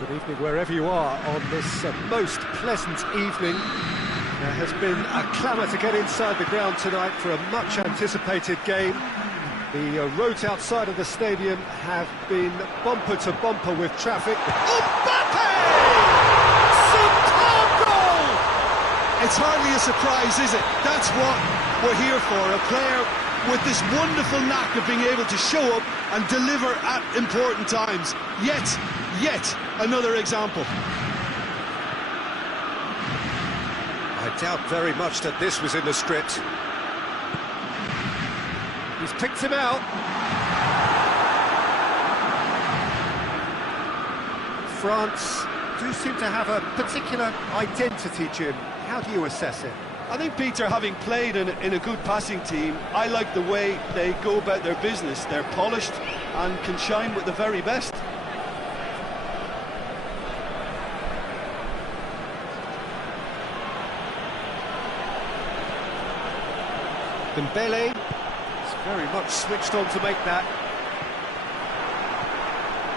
Good evening wherever you are on this most pleasant evening. There has been a clamour to get inside the ground tonight for a much anticipated game. The roads outside of the stadium have been bumper to bumper with traffic. Mbappe! Superb goal! It's hardly a surprise, is it? That's what we're here for, a player with this wonderful knack of being able to show up and deliver at important times. Yet another example. I doubt very much that this was in the script. He's picked him out. France do seem to have a particular identity, Jim. How do you assess it? I think, Peter, having played in a good passing team, I like the way they go about their business. They're polished and can shine with the very best. Dembele is very much switched on to make that.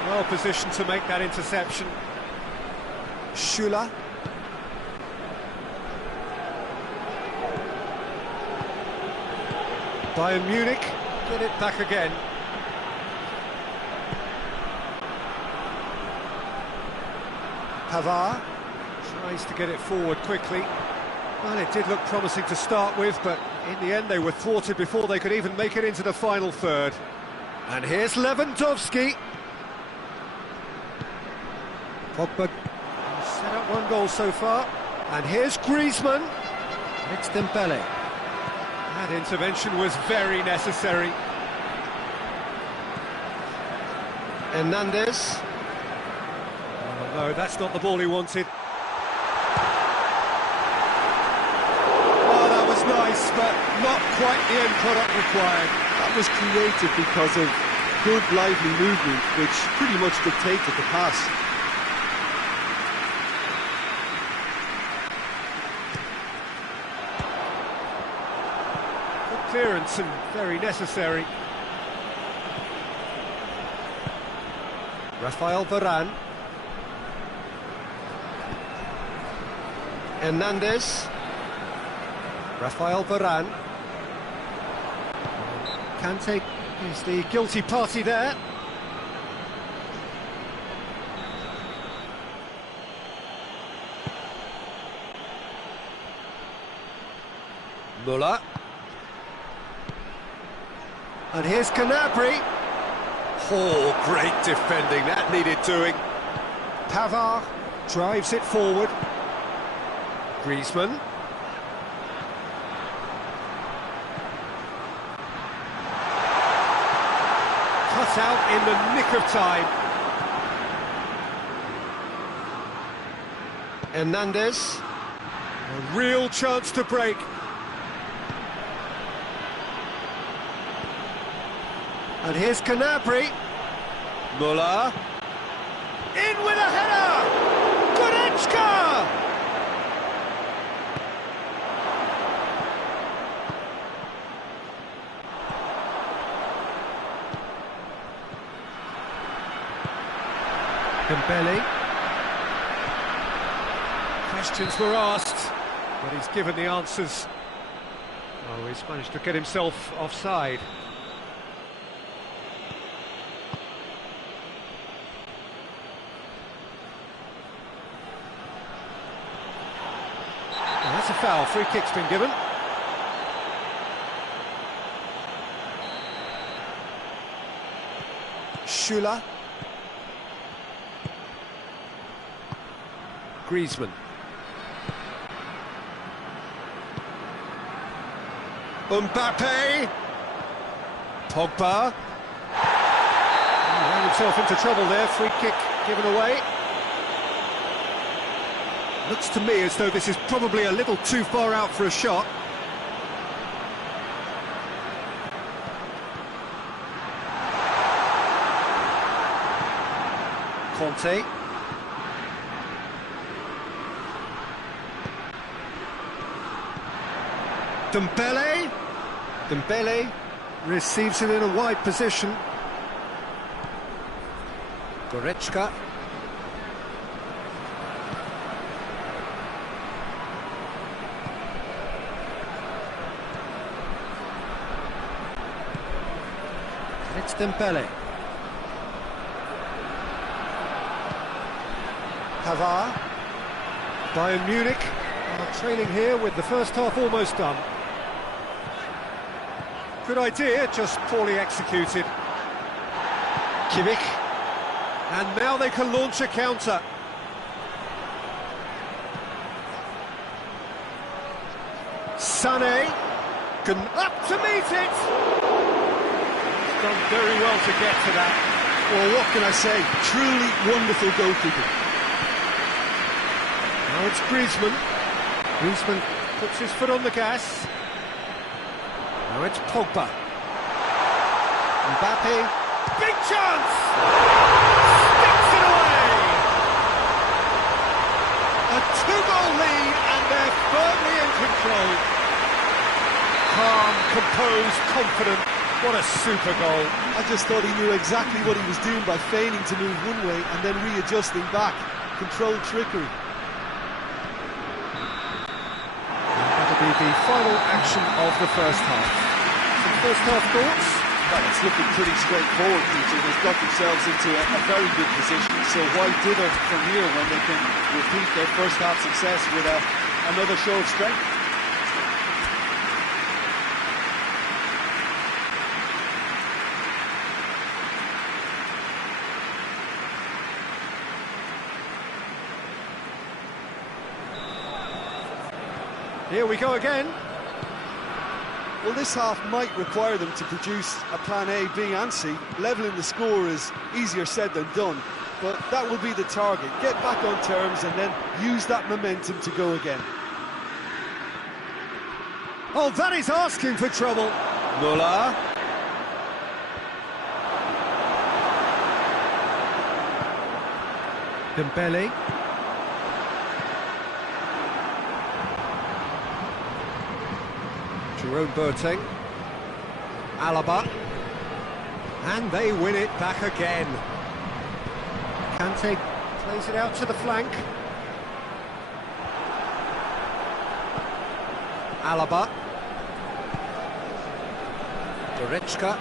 Well positioned to make that interception. Schüller. Bayern Munich get it back again. Pavard tries to get it forward quickly. Well, it did look promising to start with, but in the end they were thwarted before they could even make it into the final third. And here's Lewandowski. Pogba set up one goal so far. And here's Griezmann. It's Dembele. That intervention was very necessary. Hernandez. Oh, no, that's not the ball he wanted. Oh, that was nice, but not quite the end product required. That was created because of good, lively movement, which pretty much dictated the pass. Clearance and very necessary. Rafael Varane. Hernandez. Rafael Varane. Kante is the guilty party there. Müller. And here's Gnabry. Oh, great defending, that needed doing. Pavard drives it forward. Griezmann. Cut out in the nick of time. Hernandez. A real chance to break. And here's Gnabry. Müller. In with a header! Goretzka! Dembele. Questions were asked, but he's given the answers. Oh, he's managed to get himself offside. That's a foul, free kick's been given. Schüller. Griezmann. Mbappe. Pogba. He ran himself into trouble there, free kick given away. Looks to me as though this is probably a little too far out for a shot. Conte. Dembele. Dembele receives it in a wide position. Goretzka. It's Dembele. Pavard. Bayern Munich are trailing here with the first half almost done. Good idea, just poorly executed. Kimmich. And now they can launch a counter. Sané. Up to meet it! He's done very well to get to that. Well, what can I say? Truly wonderful goalkeeping. Now it's Griezmann. Griezmann puts his foot on the gas. Now it's Pogba. Mbappe. Big chance! Sticks it away! A two-goal lead and they're firmly in control. Calm, composed, confident. What a super goal. I just thought he knew exactly what he was doing by feigning to move one way and then readjusting back. Controlled trickery. That'll be the final action of the first half. Some first half thoughts? Well, it's looking pretty straightforward, Peter. They've got themselves into a very good position, so why dither from here when they can repeat their first half success with another show of strength? Here we go again. Well, this half might require them to produce a plan A, B and C. Levelling the score is easier said than done, but that will be the target. Get back on terms and then use that momentum to go again. Oh, that is asking for trouble. Muller. Dembele. Jerome Boateng. Alaba. And they win it back again. Kante plays it out to the flank. Alaba. Goretzka.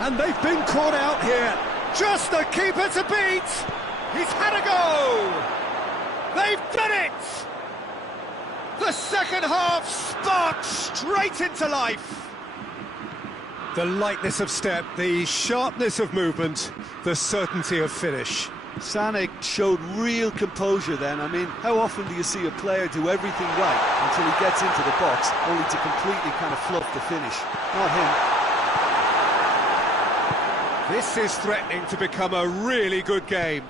And they've been caught out here. Just the keeper to beat. He's had a go. They've done it. The second half sparked straight into life. The lightness of step, the sharpness of movement, the certainty of finish. Sané showed real composure then. I mean, how often do you see a player do everything right until he gets into the box, only to completely kind of fluff the finish? Not him. This is threatening to become a really good game.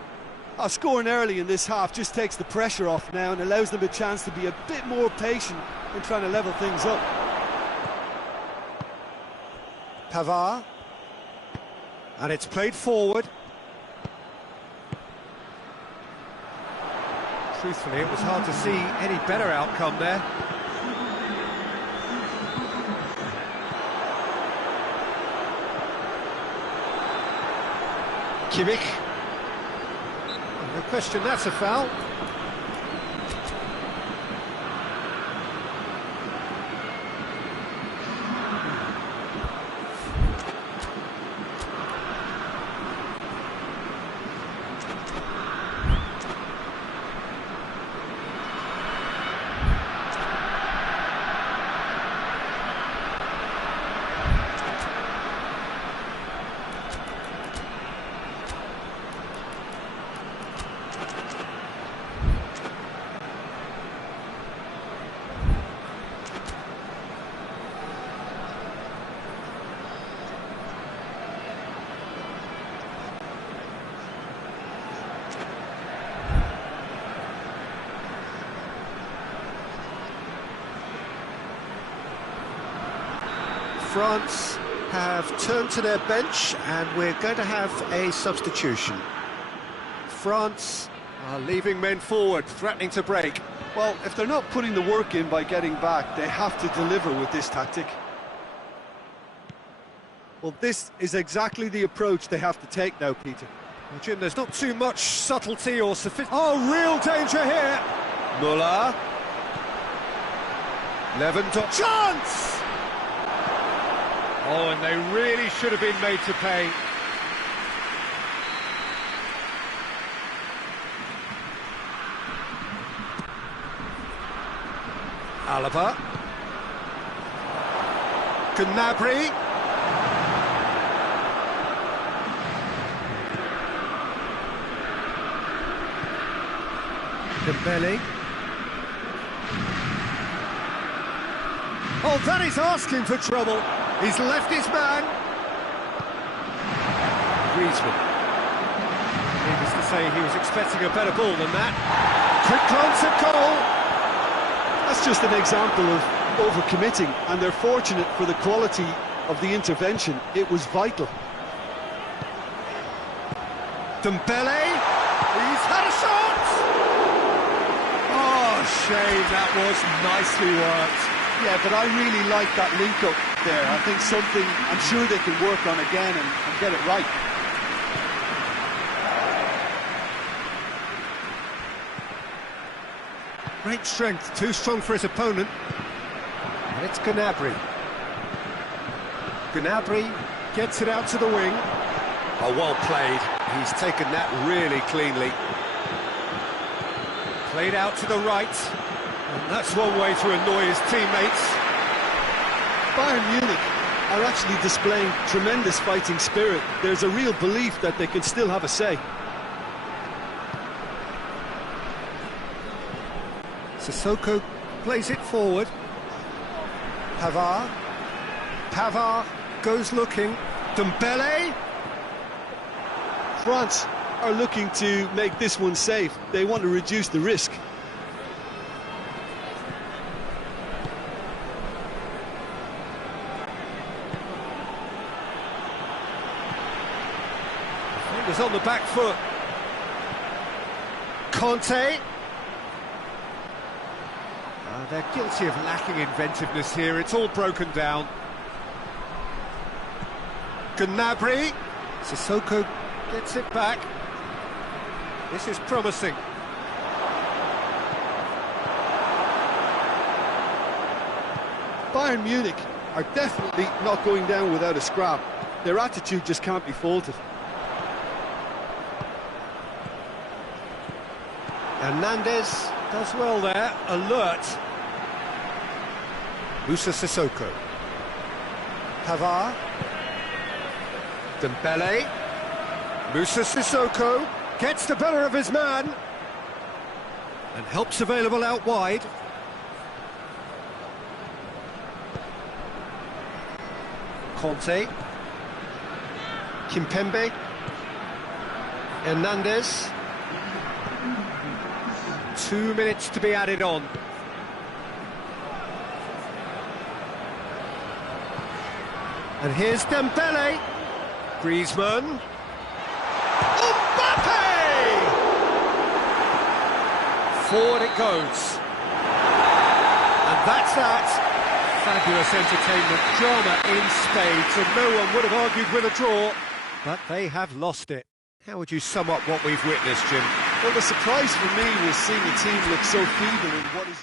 Scoring early in this half just takes the pressure off now and allows them a chance to be a bit more patient in trying to level things up. Pavard. And it's played forward. Truthfully, it was hard to see any better outcome there. Kimmich. No question, that's a foul. France have turned to their bench and we're going to have a substitution. France are leaving men forward, threatening to break. Well, if they're not putting the work in by getting back, they have to deliver with this tactic. Well, this is exactly the approach they have to take now, Peter. Well, Jim, there's not too much subtlety or Oh, real danger here! Muller. Lewandowski. Chance! Oh, and they really should have been made to pay. Alaba. Gnabry. Dembele. Oh, that is asking for trouble. He's left his man. Griezmann. Needless to say, he was expecting a better ball than that. Quick glance at goal. That's just an example of overcommitting, and they're fortunate for the quality of the intervention. It was vital. Dembele. He's had a shot. Oh, shame, that was nicely worked. Yeah, but I really like that link-up there. I think something I'm sure they can work on again and get it right. Great strength, too strong for his opponent. And it's Gnabry. Gnabry gets it out to the wing. Oh, well played. He's taken that really cleanly. Played out to the right. And that's one way to annoy his teammates. Bayern Munich are actually displaying tremendous fighting spirit. There's a real belief that they can still have a say. Sissoko plays it forward. Pavard goes looking. Dembele. France are looking to make this one safe. They want to reduce the risk. Defenders on the back foot. Conte. They're guilty of lacking inventiveness here. It's all broken down. Gnabry. Sissoko gets it back. This is promising. Bayern Munich are definitely not going down without a scrap. Their attitude just can't be faulted. Hernandez does well there, alert. Moussa Sissoko. Pavard. Dembele. Moussa Sissoko gets the better of his man. And help's available out wide. Conte. Kimpembe. Hernandez. 2 minutes to be added on. And here's Dembele. Griezmann. Mbappe! Forward it goes. And that's that. Fabulous entertainment, drama in spades, and no one would have argued with a draw, but they have lost it. How would you sum up what we've witnessed, Jim? Well, the surprise for me was seeing a team look so feeble in what is...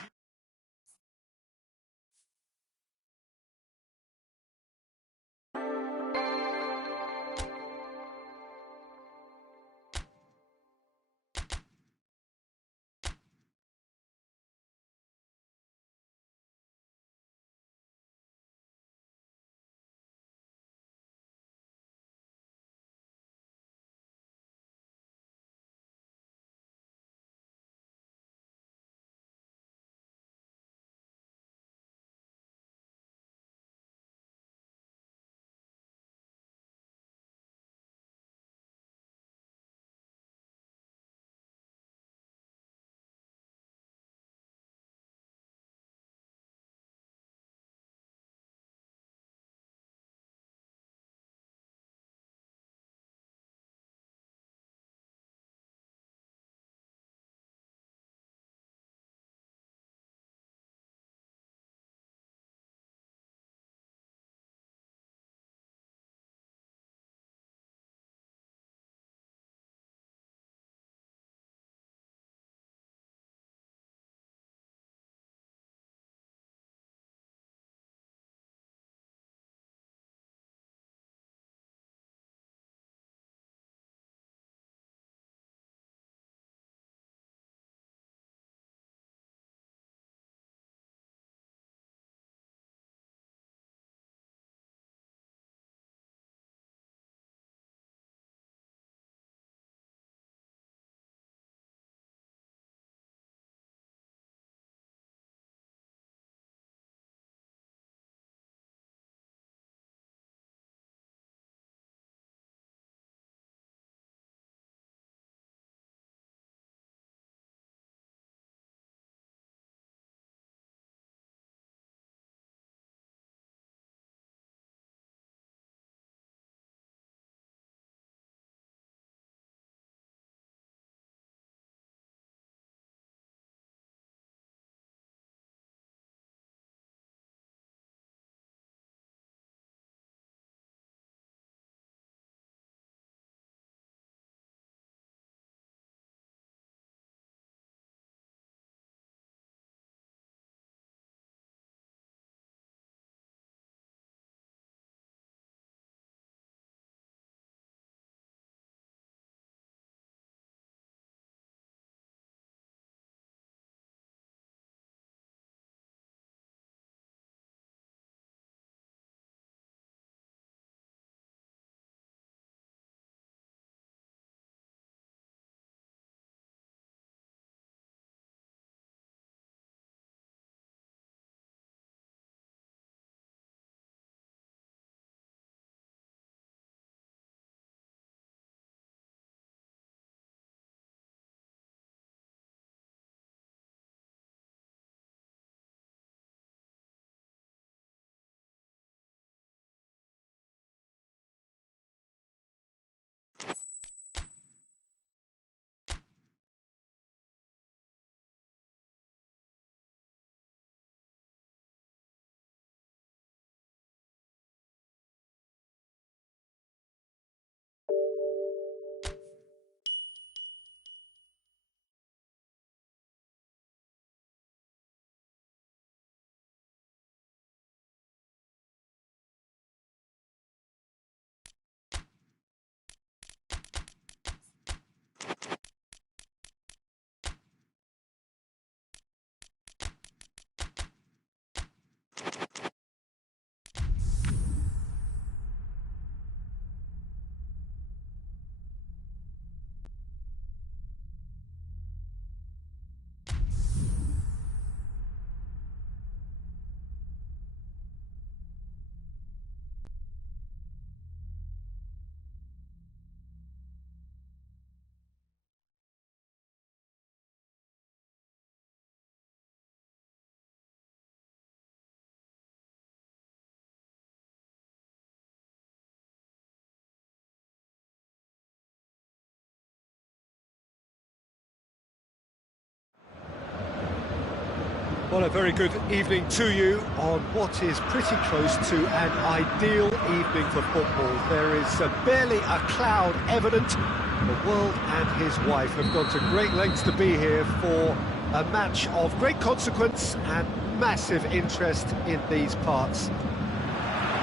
Well, a very good evening to you on what is pretty close to an ideal evening for football. There is barely a cloud evident. The world and his wife have gone to great lengths to be here for a match of great consequence and massive interest in these parts.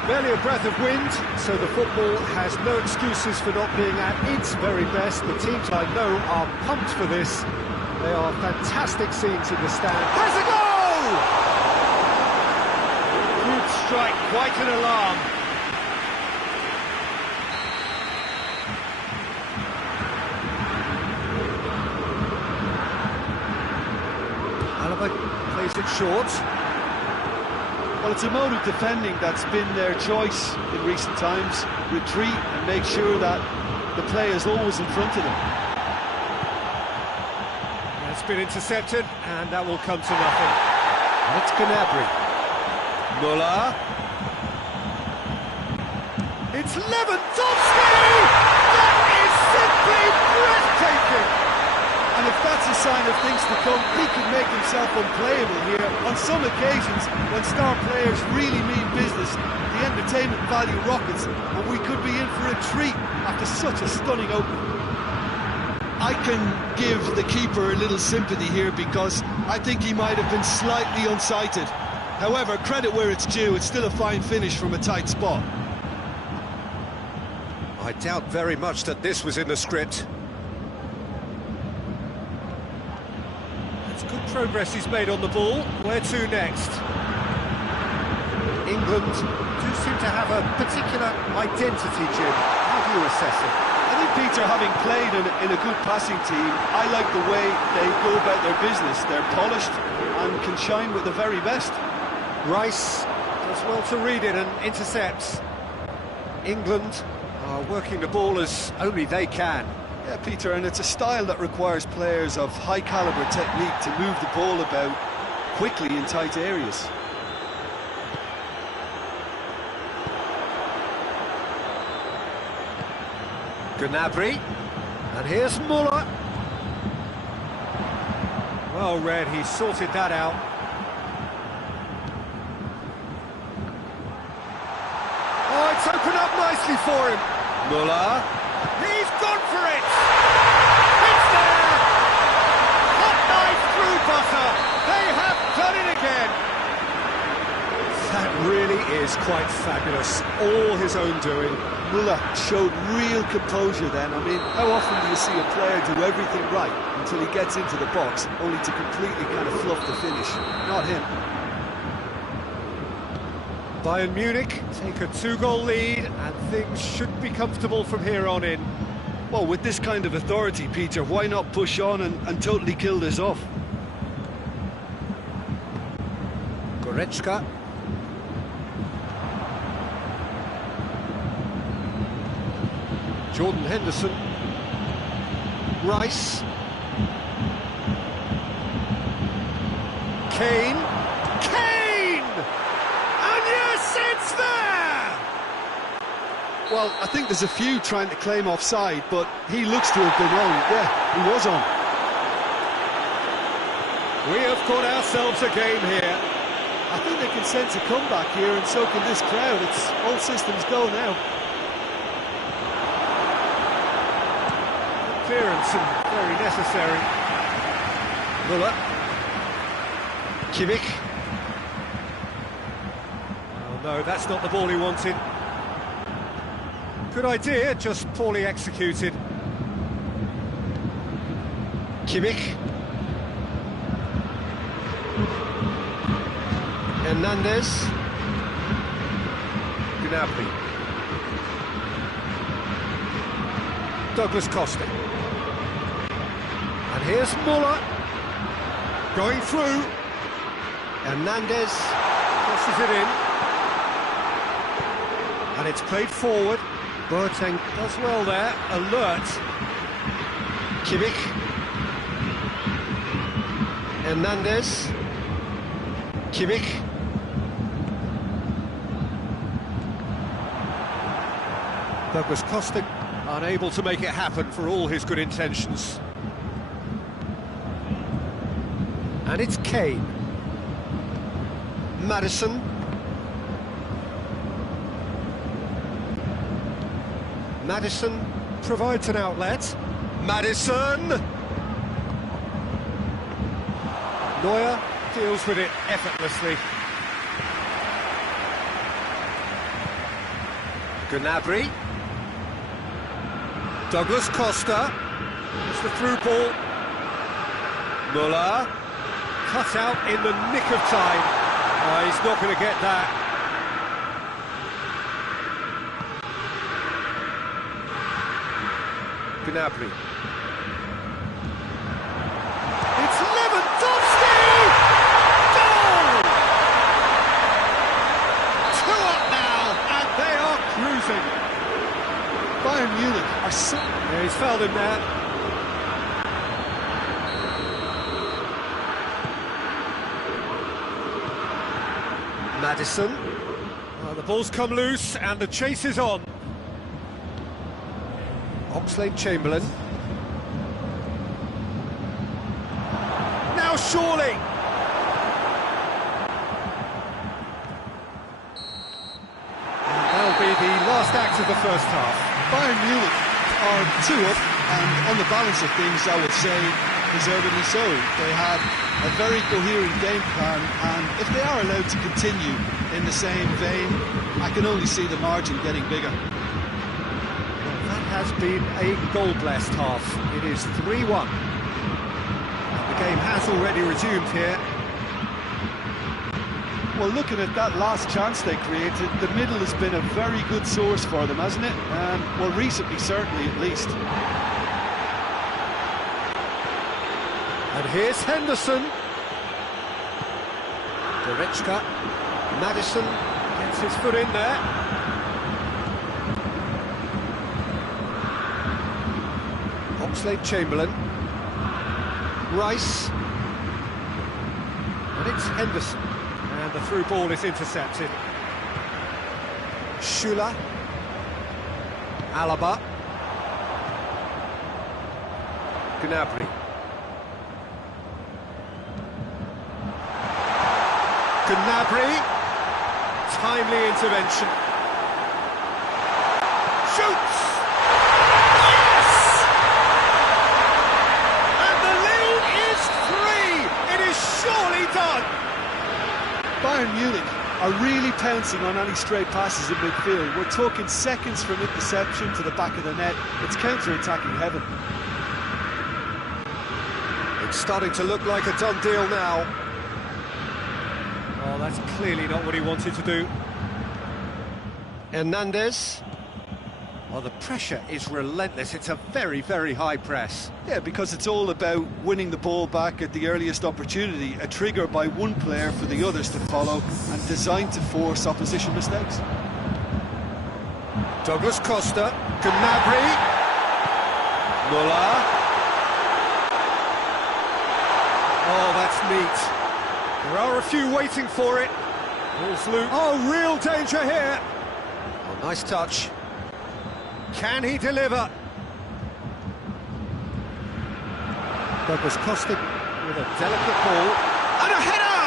Barely a breath of wind, so the football has no excuses for not being at its very best. The teams I know are pumped for this. They are fantastic scenes in the stand. Has a goal! Good strike, quite an alarm. Alaba plays it short. Well, it's a mode of defending that's been their choice in recent times. Retreat and make sure that the play is always in front of them. It's been intercepted, and that will come to nothing. It's Gnabry. Muller. It's Lewandowski! That is simply breathtaking! And if that's a sign of things to come, he could make himself unplayable here. On some occasions, when star players really mean business, the entertainment value rockets, and we could be in for a treat after such a stunning opening. I can give the keeper a little sympathy here because I think he might have been slightly unsighted. However, credit where it's due, it's still a fine finish from a tight spot. I doubt very much that this was in the script. That's good progress he's made on the ball. Where to next? England do seem to have a particular identity, Jim. How do you assess it? I think, Peter, having played in a good passing team, I like the way they go about their business. They're polished and can shine with the very best. Rice does well to read it and intercepts. England are working the ball as only they can. Yeah, Peter, and it's a style that requires players of high-caliber technique to move the ball about quickly in tight areas. Gnabry, and here's Muller. Well read, he sorted that out. Oh, it's opened up nicely for him. Muller, he's gone for it! It's there! Hot knife through butter! They have done it again! That really is quite fabulous, all his own doing. Muller showed real composure then. I mean, how often do you see a player do everything right until he gets into the box, only to completely kind of fluff the finish? Not him. Bayern Munich take a 2-goal lead, and things should be comfortable from here on in. Well, with this kind of authority, Peter, why not push on and totally kill this off? Goretzka. Jordan Henderson. Rice. Kane. Kane! And yes, it's there! Well, I think there's a few trying to claim offside, but he looks to have been on. Yeah, he was on. We have got ourselves a game here. I think they can sense a comeback here, and so can this crowd. It's all systems go now. Clearance and very necessary. Muller. Kimmich. Oh no, that's not the ball he wanted. Good idea, just poorly executed. Kimmich. Hernandez. Gnabry. Douglas Costa. And here's Muller. Going through. Hernandez crosses it in. And it's played forward. Boateng does well there. Alert. Kimmich. Hernandez. Kimmich. Douglas Costa unable to make it happen for all his good intentions. And it's Kane. Maddison. Maddison provides an outlet. Maddison! Neuer deals with it effortlessly. Gnabry. Douglas Costa. It's the through ball. Muller. Cut out in the nick of time. Oh, he's not going to get that. Gnabry. It's Lewandowski! Goal! 2 up now, and they are cruising. Bayern Munich are so... Yeah, he's fouled him there. Maddison. Oh, the ball's come loose, and the chase is on. Oxlade-Chamberlain. Now surely! And that'll be the last act of the first half. Bayern Munich are 2 up, and on the balance of things, I would say, deservedly so. They had a very coherent game plan, and if they are allowed to continue in the same vein, I can only see the margin getting bigger. Has been a goal-blessed half. It is 3-1. The game has already resumed here. Well, looking at that last chance they created, the middle has been a very good source for them, hasn't it? Well, recently, certainly, at least. And here's Henderson. Goretzka. Maddison gets his foot in there. Oxlade-Chamberlain. Rice. And it's Henderson. And the through ball is intercepted. Schüller. Alaba. Gnabry. Gnabry. Timely intervention. Shoots! Bayern Munich are really pouncing on any stray passes in midfield. We're talking seconds from interception to the back of the net. It's counter-attacking heaven. It's starting to look like a done deal now. Oh, that's clearly not what he wanted to do. Hernandez. Well, the pressure is relentless. It's a very, very high press. Yeah, because it's all about winning the ball back at the earliest opportunity, a trigger by one player for the others to follow, and designed to force opposition mistakes. Douglas Costa, Gnabry, Muller. Oh, that's neat. There are a few waiting for it. Ball's loose. Oh, real danger here. Oh, nice touch. Can he deliver? Douglas Costa with a delicate ball. And a header!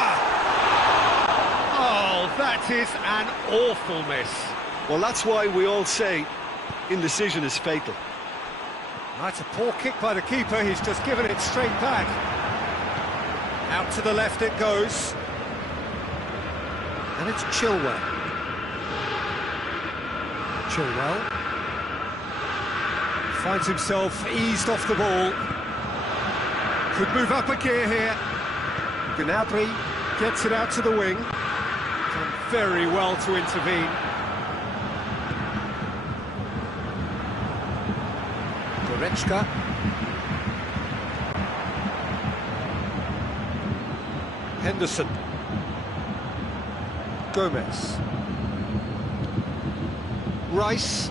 Oh, that is an awful miss. Well, that's why we all say indecision is fatal. That's a poor kick by the keeper. He's just given it straight back. Out to the left it goes. And it's Chilwell. Chilwell finds himself eased off the ball. Could move up a gear here. Gnabry gets it out to the wing. Done very well to intervene. Goretzka. Henderson. Gomez. Rice.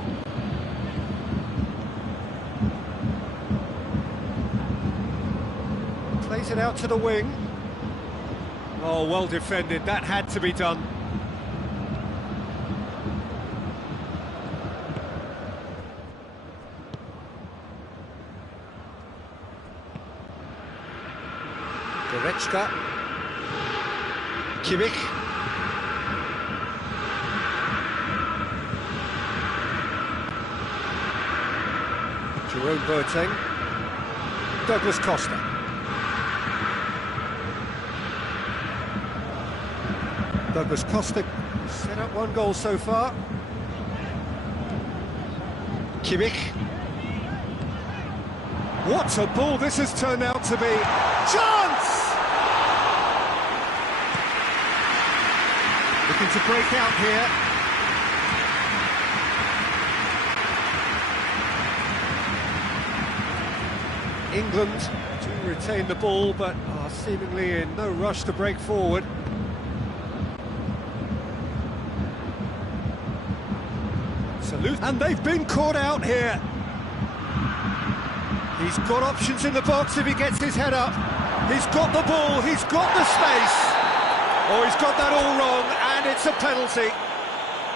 Plays it out to the wing. Oh, well defended. That had to be done. Goretzka. Kimmich. Jerome Boateng. Douglas Costa. Douglas Costa set up one goal so far. Kimmich. What a ball this has turned out to be. Chance! Looking to break out here. England do retain the ball, but are seemingly in no rush to break forward. Salute, and they've been caught out here. He's got options in the box if he gets his head up. He's got the ball, he's got the space. Oh, he's got that all wrong, and it's a penalty.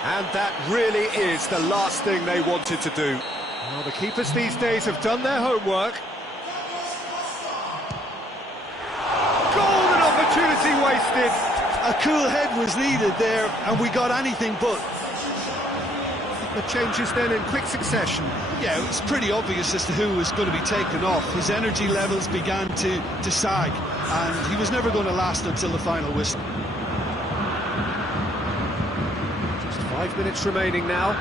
And that really is the last thing they wanted to do. Well, the keepers these days have done their homework. Golden opportunity wasted. A cool head was needed there, and we got anything but. The changes then in quick succession. Yeah, it was pretty obvious as to who was going to be taken off. His energy levels began to sag, and he was never going to last until the final whistle. Just 5 minutes remaining now.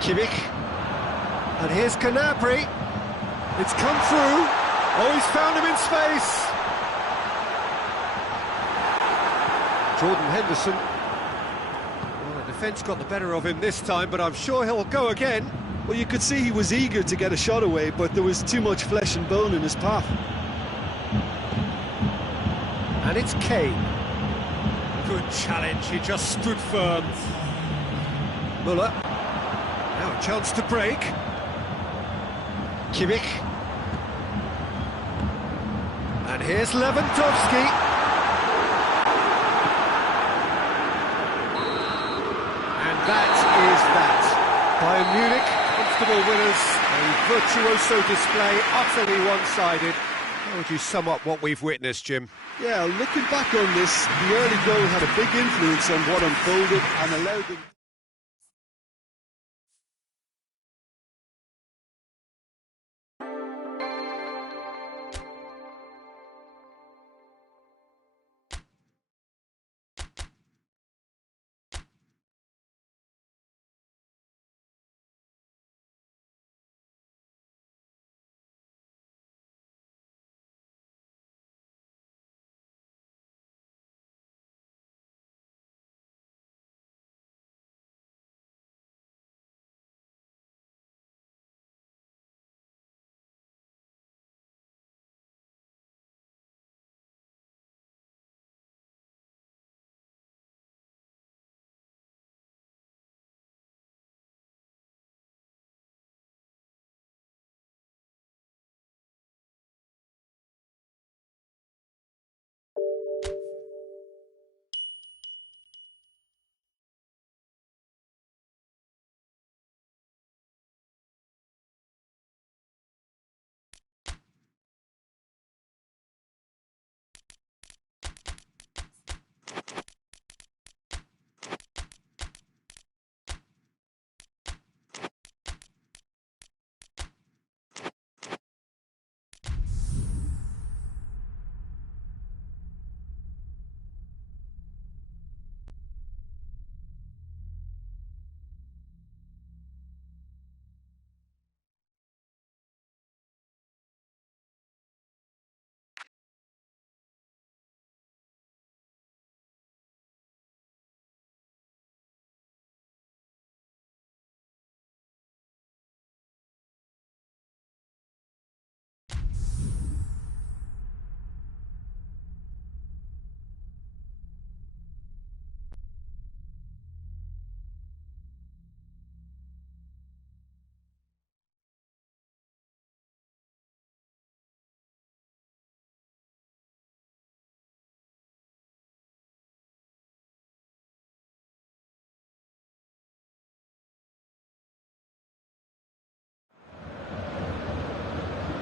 Kimmich. And here's Gnabry. It's come through. Oh, he's found him in space. Jordan Henderson. Defence got the better of him this time, but I'm sure he'll go again. Well, you could see he was eager to get a shot away, but there was too much flesh and bone in his path. And it's Kane. Good challenge, he just stood firm. Müller. Now a chance to break. Kimmich. And here's Lewandowski. That is that. Bayern Munich, comfortable winners, a virtuoso display, utterly one-sided. How would you sum up what we've witnessed, Jim? Yeah, looking back on this, the early goal had a big influence on what unfolded and allowed them...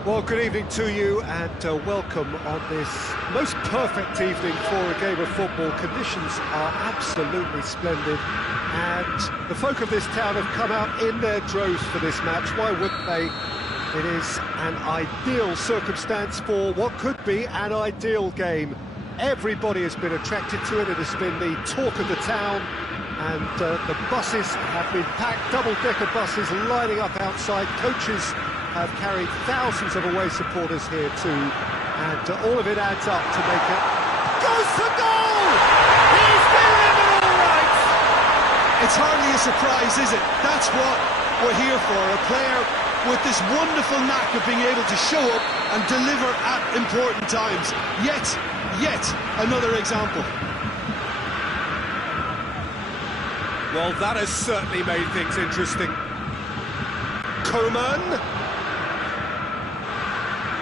Well, good evening to you and welcome on this most perfect evening for a game of football. Conditions are absolutely splendid and the folk of this town have come out in their droves for this match. Why wouldn't they? It is an ideal circumstance for what could be an ideal game. Everybody has been attracted to it. It has been the talk of the town, and the buses have been packed, double-decker buses lining up outside. Coaches have carried thousands of away supporters here too, and all of it adds up to make it... Goes for goal! He's doing it all right! It's hardly a surprise, is it? That's what we're here for, a player with this wonderful knack of being able to show up and deliver at important times. Yet another example. Well, that has certainly made things interesting. Coman.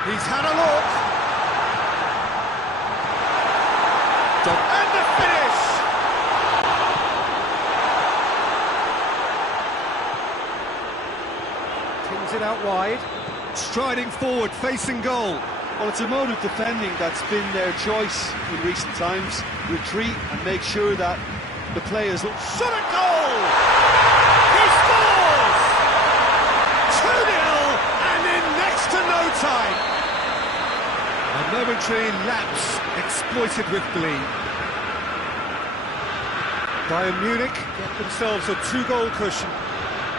He's had a look. And the finish! Pins it out wide. Striding forward, facing goal. Well, it's a mode of defending that's been their choice in recent times. Retreat and make sure that the players... Shot at goal! He scores! 2-0 and in next to no time. A momentary lapse exploited with glee. Bayern Munich get themselves a 2-goal cushion.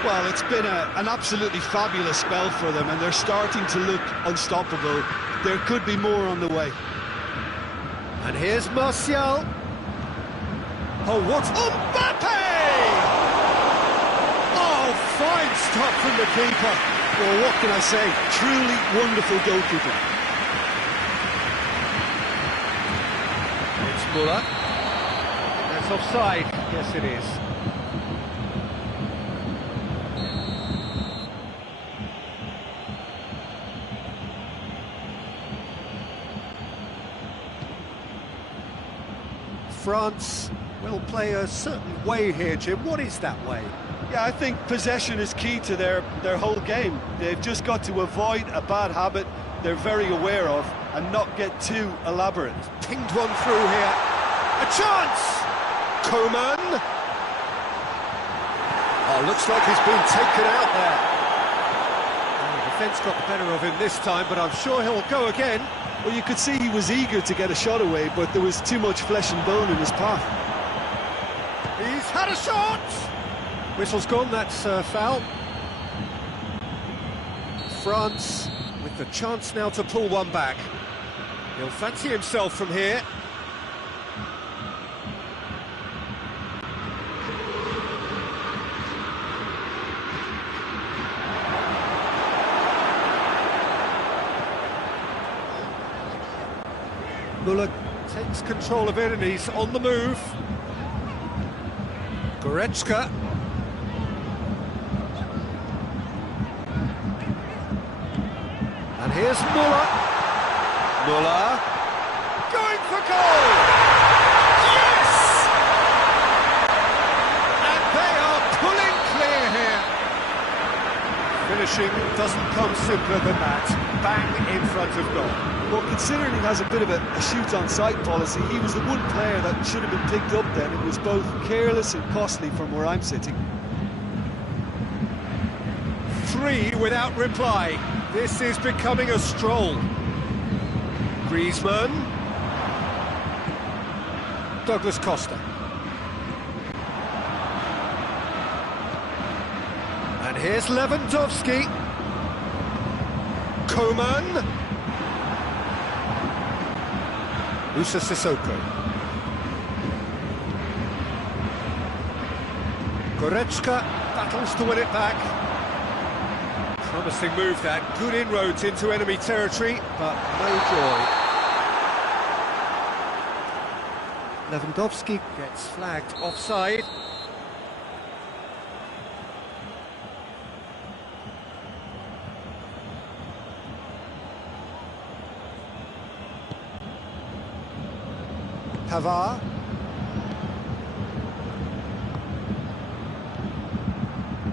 Well, it's been an absolutely fabulous spell for them, and they're starting to look unstoppable. There could be more on the way. And here's Martial. Oh, what? Mbappe! Oh, fine stop from the keeper. Well, what can I say? Truly wonderful goalkeeping. It's Muller. That's offside. Yes, it is. France will play a certain way here, Jim. What is that way? Yeah, I think possession is key to their whole game. They've just got to avoid a bad habit they're very aware of and not get too elaborate. Pinged one through here. A chance! Coman. Oh, looks like he's been taken out there. The defence got the better of him this time, but I'm sure he'll go again. Well, you could see he was eager to get a shot away, but there was too much flesh and bone in his path. He's had a shot! Whistle's gone, that's foul. France with the chance now to pull one back. He'll fancy himself from here. Muller takes control of it and he's on the move. Goretzka. And here's Muller. Muller. Going for goal! Yes! And they are pulling clear here. Finishing doesn't come simpler than that. Bang in front of goal. Well, considering he has a bit of a shoot-on-sight policy, he was the one player that should have been picked up then. It was both careless and costly from where I'm sitting. 3 without reply. This is becoming a stroll. Griezmann. Douglas Costa. And here's Lewandowski. Coman. Musa Sissoko. Goretzka battles to win it back. Promising move that, good inroads into enemy territory, but no joy. Lewandowski gets flagged offside. Pavard.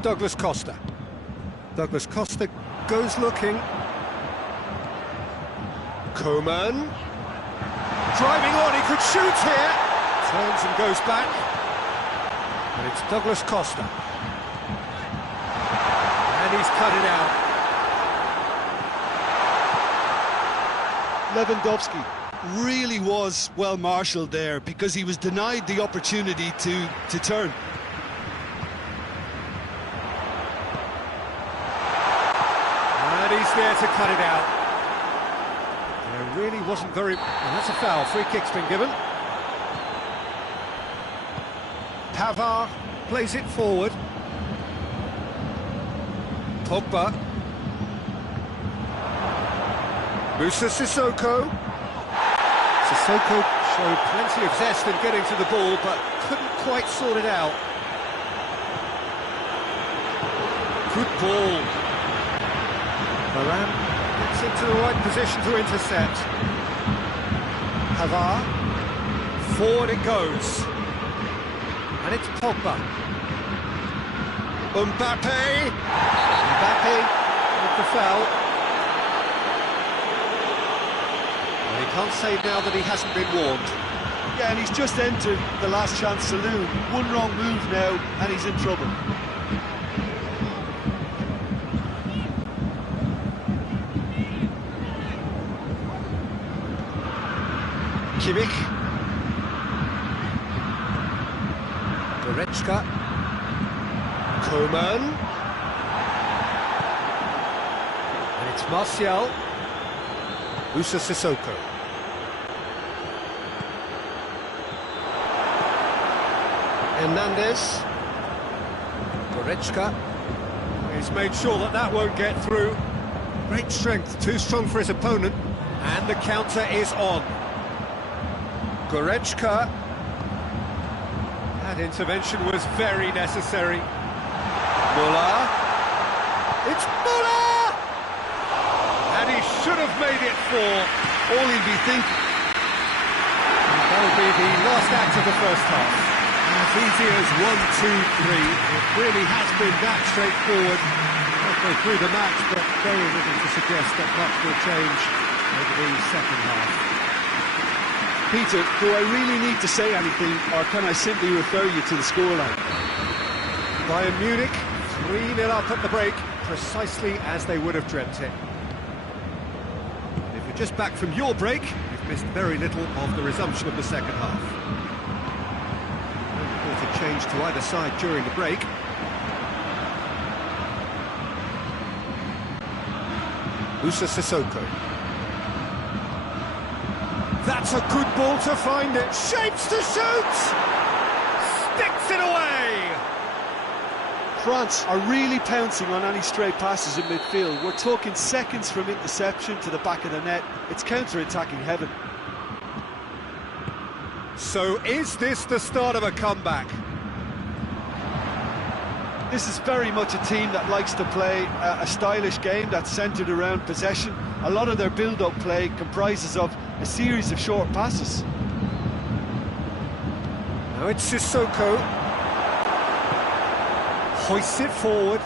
Douglas Costa. Douglas Costa goes looking. Coman. Driving on, he could shoot here. Turns and goes back. And it's Douglas Costa. And he's cut it out. Lewandowski really was well marshalled there because he was denied the opportunity to turn. And he's there to cut it out. There really wasn't very... And that's a foul. Free kick's been given. Pavard plays it forward. Pogba. Moussa Sissoko. Sissoko showed plenty of zest in getting to the ball, but couldn't quite sort it out. Good ball. Varane gets into the right position to intercept. Pavard. Forward it goes. And it's Pogba. Mbappe with the foul. Well, he can't say now that he hasn't been warned. Yeah, and he's just entered the last chance saloon. One wrong move now, and he's in trouble. Kimmich. Goretzka. Coman. And it's Martial. Moussa Sissoko. Hernandez. Goretzka. He's made sure that that won't get through. Great strength, too strong for his opponent. And the counter is on. Goretzka. That intervention was very necessary. Muller. It's Muller! And he should have made it four. All he'd be thinking. That'll be the last act of the first half. As easy as 1, 2, 3. It really has been that straightforward. Halfway through the match, but very little to suggest that much will change over the second half. Peter, do I really need to say anything, or can I simply refer you to the scoreline? Bayern Munich, 3-0 up at the break, precisely as they would have dreamt it. And if you're just back from your break, you've missed very little of the resumption of the second half. No quarter change to either side during the break. Moussa Sissoko. That's a good ball to find it. Shapes to shoot! Sticks it away! France are really pouncing on any stray passes in midfield. We're talking seconds from interception to the back of the net. It's counter-attacking heaven. So is this the start of a comeback? This is very much a team that likes to play a stylish game that's centred around possession. A lot of their build-up play comprises of a series of short passes. Now it's Sissoko. Hoists it forward.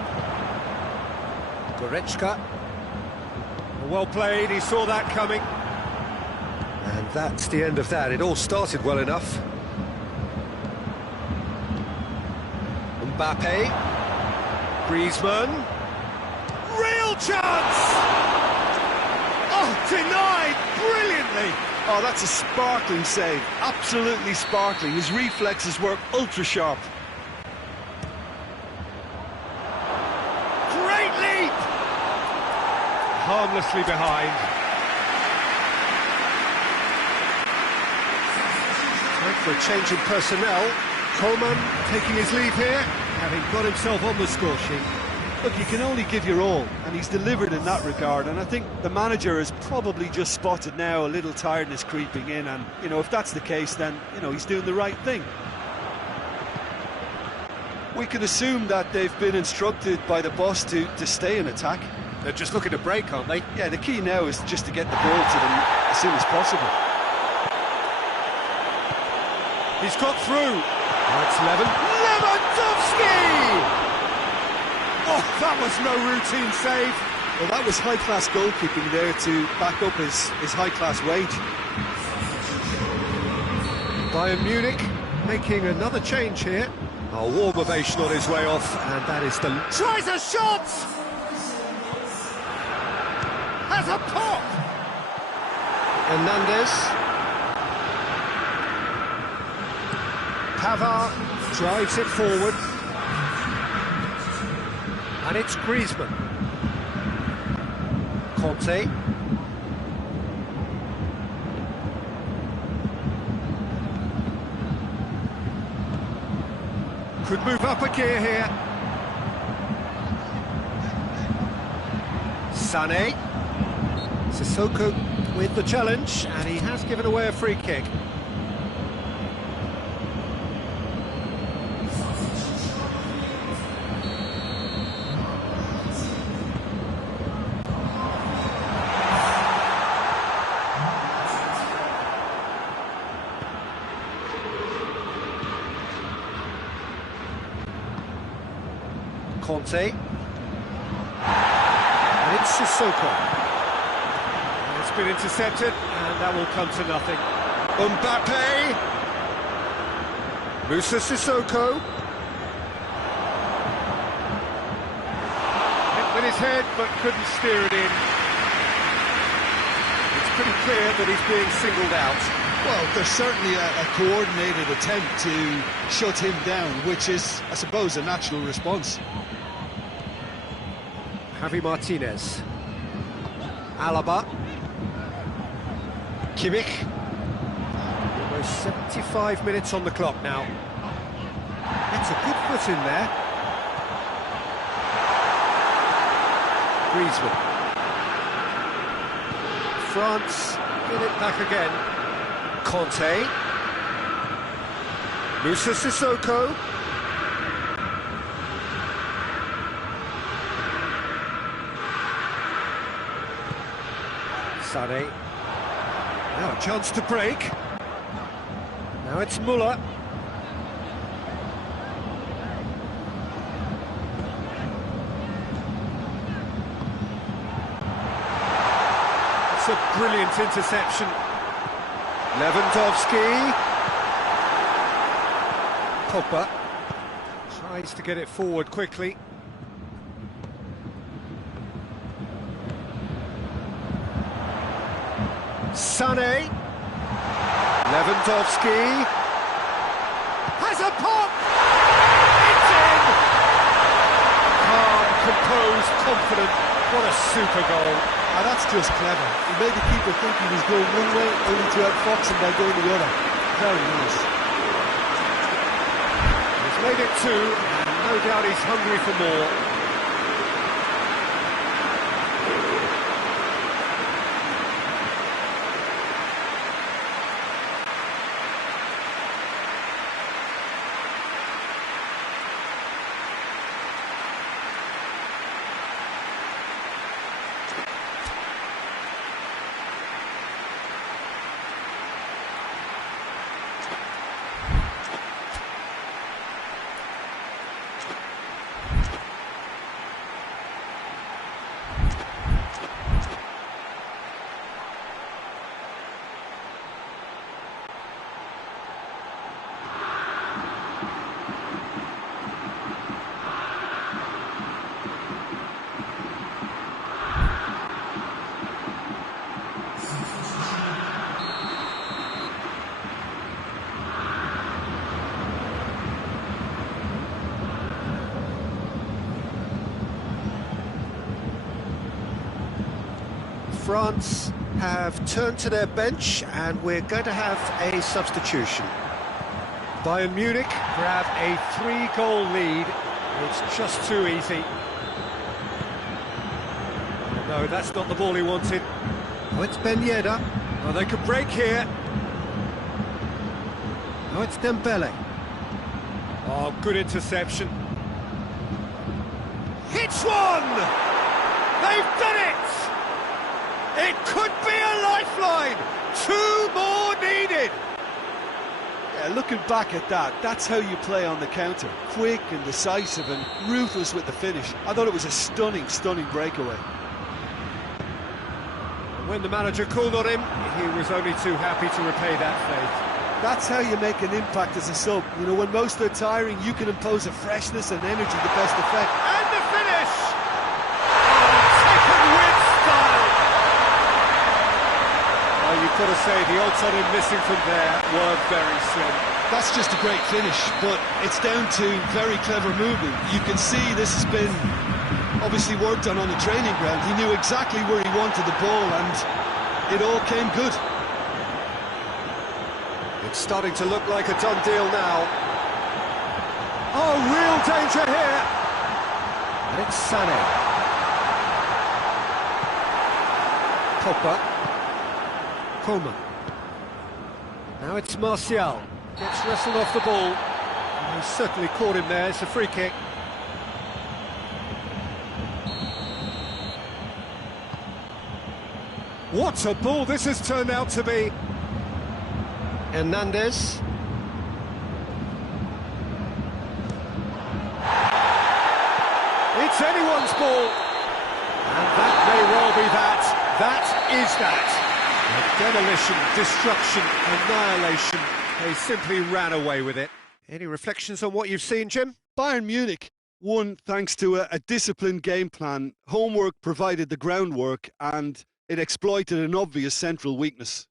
Goretzka. Well played, he saw that coming. And that's the end of that. It all started well enough. Mbappe. Griezmann. Real chance! Oh, denied brilliantly! Oh, that's a sparkling save. Absolutely sparkling. His reflexes were ultra-sharp. Great leap! Harmlessly behind. Time for a change in personnel. Coman taking his leave here, having got himself on the score sheet. Look, you can only give your all, and he's delivered in that regard, and I think the manager has probably just spotted now a little tiredness creeping in, and, you know, if that's the case, then, you know, he's doing the right thing. We can assume that they've been instructed by the boss to stay in attack. They're just looking to break, aren't they? Yeah, the key now is just to get the ball to them as soon as possible. He's got through. That's Lewandowski! Oh, that was no routine save. Well, that was high-class goalkeeping there to back up his high-class wage. Bayern Munich making another change here. A warm ovation on his way off, and that is the... Tries a shot! Has a pop! Hernandez. Pavard drives it forward. And it's Griezmann. Conte. Could move up a gear here. Sané. Sissoko with the challenge, and he has given away a free kick. Conte, and it's Sissoko. It's been intercepted, and that will come to nothing. Mbappe, Musa Sissoko. Hit with his head, but couldn't steer it in. It's pretty clear that he's being singled out. Well, there's certainly a coordinated attempt to shut him down, which is, I suppose, a natural response. Javi Martinez. Alaba. Kimmich. Almost 75 minutes on the clock now. That's a good foot in there. Griezmann. France get it back again. Conte. Musa Sissoko. Sané. Now a chance to break. Now it's Müller. It's a brilliant interception. Lewandowski. Pogba tries to get it forward quickly. Sané. Lewandowski. Has a pop! It's in! Calm, composed, confident. What a super goal. And that's just clever. He made the keeper think he was going one way, only to outfox him by going the other. Very nice. He's made it two, and no doubt he's hungry for more. France have turned to their bench, and we're going to have a substitution. Bayern Munich grab a 3-goal lead. It's just too easy. No, that's not the ball he wanted. Oh, it's Ben Yedder. Oh, they could break here. Oh, it's Dembele. Oh, good interception. Hits one! They've done it! It could be a lifeline! 2 more needed! Yeah, looking back at that, that's how you play on the counter. Quick and decisive and ruthless with the finish. I thought it was a stunning, stunning breakaway. When the manager called on him, he was only too happy to repay that faith. That's how you make an impact as a sub. You know, when most are tiring, you can impose a freshness and energy to best effect. And the finish! Oh, taken with style! Well, you've got to say the odds on him missing from there were very slim. That's just a great finish, but it's down to very clever movement. You can see this has been obviously worked on the training ground. He knew exactly where he wanted the ball, and it all came good. It's starting to look like a done deal now. Oh, real danger here! And it's Sané. Pogba. Coman. Now it's Martial. Gets wrestled off the ball. And he's certainly caught him there. It's a free kick. What a ball this has turned out to be. Hernandez. It's anyone's ball. And that may well be that. That is that. Demolition, destruction, annihilation. They simply ran away with it. Any reflections on what you've seen, Jim? Bayern Munich won thanks to a disciplined game plan. Homework provided the groundwork, and it exploited an obvious central weakness.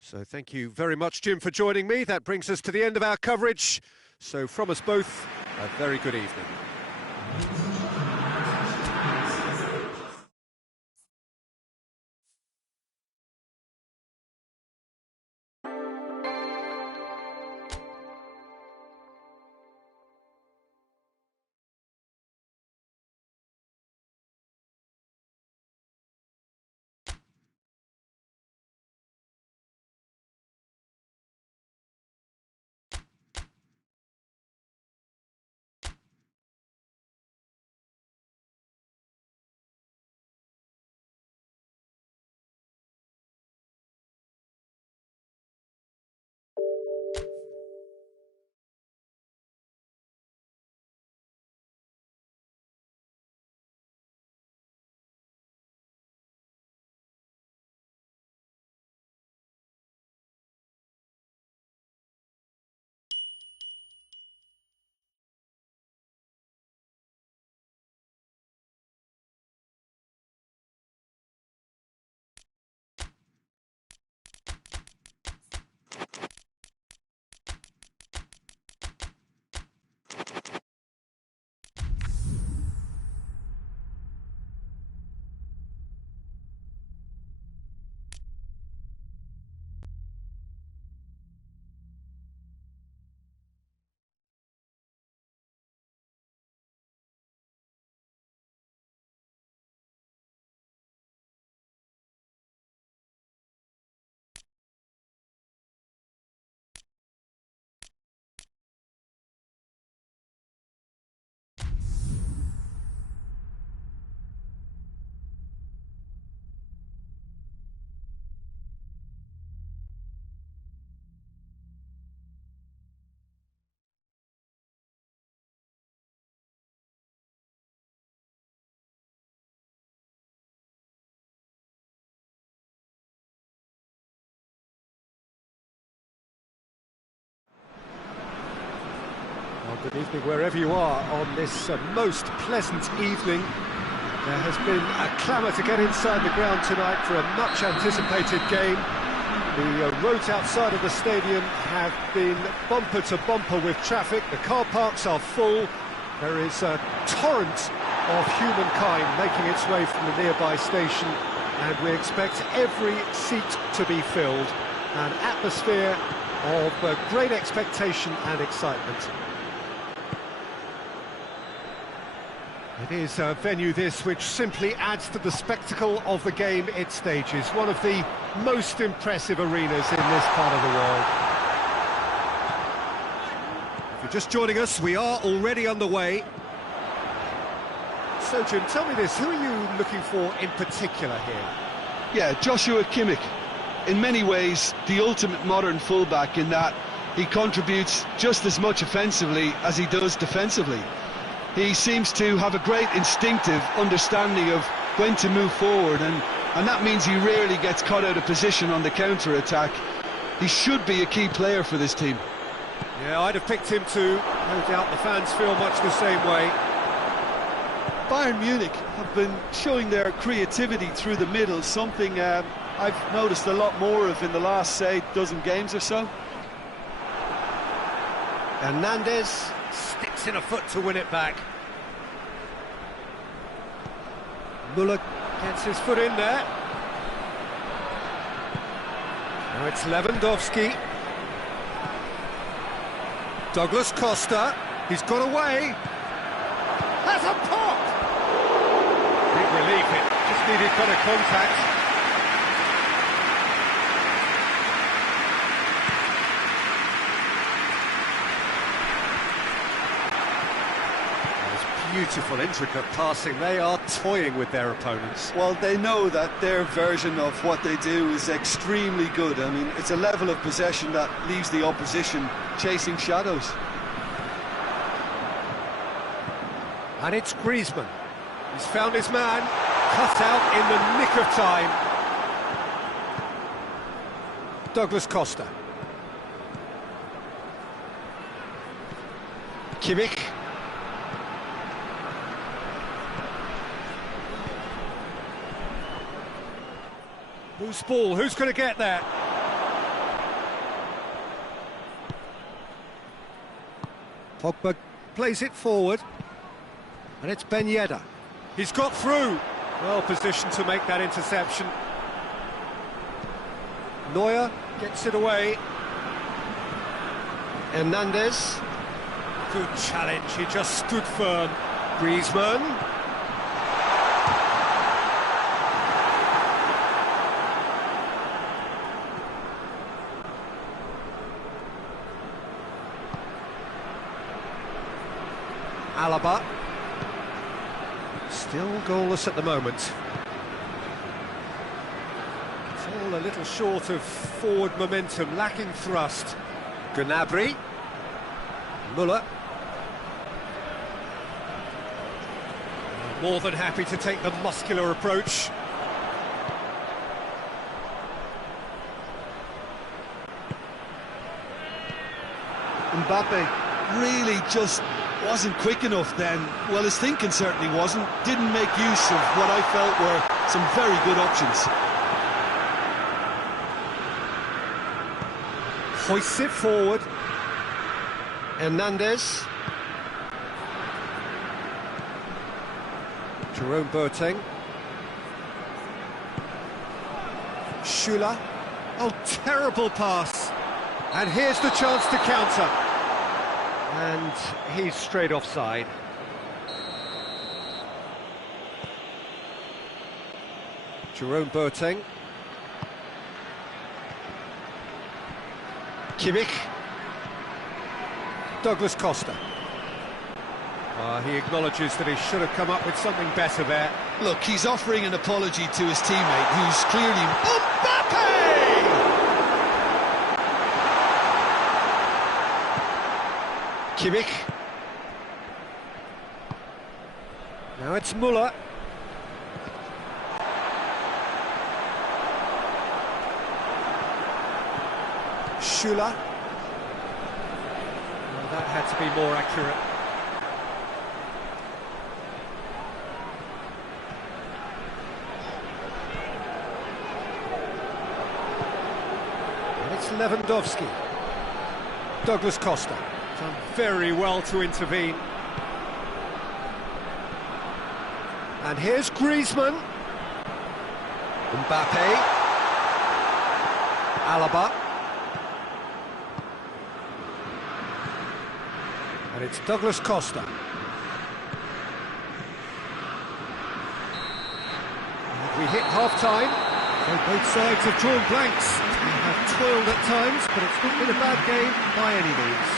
So thank you very much, Jim, for joining me. That brings us to the end of our coverage. So from us both, a very good evening. Well, good evening wherever you are on this most pleasant evening. There has been a clamour to get inside the ground tonight for a much anticipated game. The roads outside of the stadium have been bumper to bumper with traffic. The car parks are full. There is a torrent of humankind making its way from the nearby station, and we expect every seat to be filled. An atmosphere of great expectation and excitement. It is a venue this which simply adds to the spectacle of the game it stages. One of the most impressive arenas in this part of the world. If you're just joining us, we are already underway. So Jim, tell me this, who are you looking for in particular here? Yeah, Joshua Kimmich. In many ways, the ultimate modern fullback in that he contributes just as much offensively as he does defensively. He seems to have a great instinctive understanding of when to move forward, and and that means he rarely gets caught out of position on the counter-attack. He should be a key player for this team. Yeah, I'd have picked him too. No doubt the fans feel much the same way. Bayern Munich have been showing their creativity through the middle, something I've noticed a lot more of in the last, say, dozen games or so. Hernandez sticks in a foot to win it back. Müller gets his foot in there. Now it's Lewandowski. Douglas Costa, he's got away. Has a pop! Big relief, it just needed better contact. Beautiful, intricate passing. They are toying with their opponents. Well, they know that their version of what they do is extremely good. I mean, it's a level of possession that leaves the opposition chasing shadows. And it's Griezmann. He's found his man, cut out in the nick of time. Douglas Costa. Kimmich. Loose ball, who's going to get there? Pogba plays it forward, and it's Ben Yedder. He's got through. Well positioned to make that interception. Neuer gets it away. Hernandez. Good challenge, he just stood firm. Griezmann. Alaba. Still goalless at the moment. It's all a little short of forward momentum, lacking thrust. Gnabry. Müller. More than happy to take the muscular approach. Mbappe really just wasn't quick enough then. Well, his thinking certainly wasn't. Didn't make use of what I felt were some very good options. Hoists it forward. Hernandez. Jerome Boateng. Schüller. Oh, terrible pass. And here's the chance to counter. And he's straight offside. Jerome Boateng. Kimmich. Douglas Costa. He acknowledges that he should have come up with something better there. Look, he's offering an apology to his teammate, who's clearly... Mbappe! Kimmich. Now it's Müller. Schüller. Well, that had to be more accurate. And it's Lewandowski. Douglas Costa. Done very well to intervene. And here's Griezmann. Mbappe. Alaba. And it's Douglas Costa. And we hit half-time. So both sides have drawn blanks. They have toiled at times, but it's not been a bad game by any means.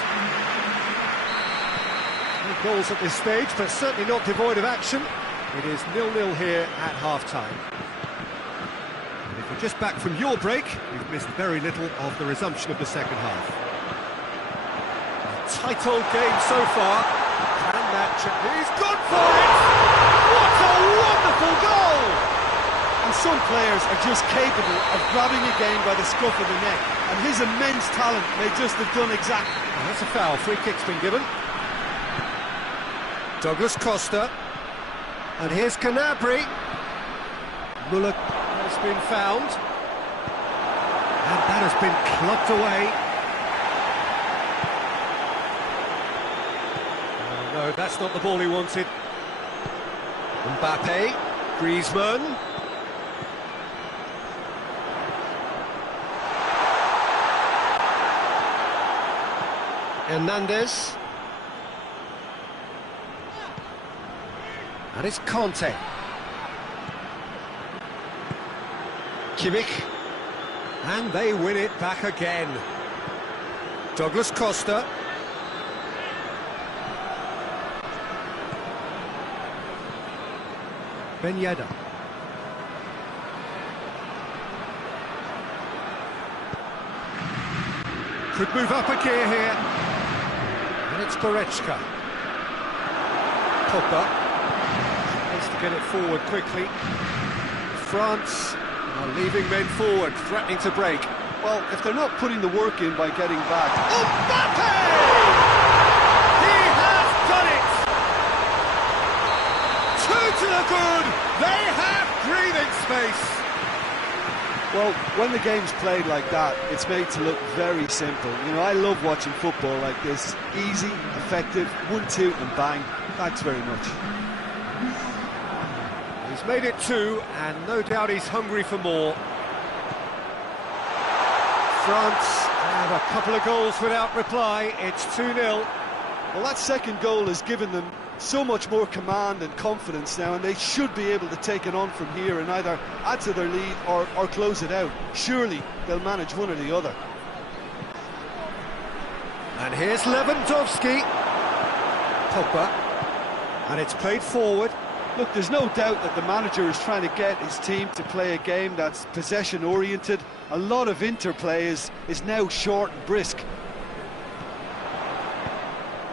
No goals at this stage, but certainly not devoid of action. It is 0-0 here at half-time. And if you're just back from your break, you've missed very little of the resumption of the second half. A tight-old game so far. Can that... He's gone for it! What a wonderful goal! And some players are just capable of grabbing a game by the scruff of the neck, and his immense talent may just have done exactly. And that's a foul. Free kick's been given. Douglas Costa. And here's Canabry. Muller has been found. And that has been clubbed away. Oh, no, that's not the ball he wanted. Mbappe, Griezmann. Hernandez. And it's Conte. Kimmich. And they win it back again. Douglas Costa. Ben Yedder. Could move up a gear here. And it's Goretzka. Pogba. Tries to get it forward quickly. France are leaving men forward, threatening to break. Well, if they're not putting the work in by getting back... Mbappe! He has done it! Two to the good! They have breathing space! Well, when the game's played like that, it's made to look very simple. You know, I love watching football like this. Easy, effective, 1-2 and bang. Thanks very much. He's made it 2, and no doubt he's hungry for more. France have a couple of goals without reply. It's 2-0. Well, that second goal has given them so much more command and confidence now, and they should be able to take it on from here and either add to their lead or close it out. Surely they'll manage one or the other. And here's Lewandowski. Pogba. And it's played forward. Look, there's no doubt that the manager is trying to get his team to play a game that's possession-oriented. A lot of interplay is now short and brisk.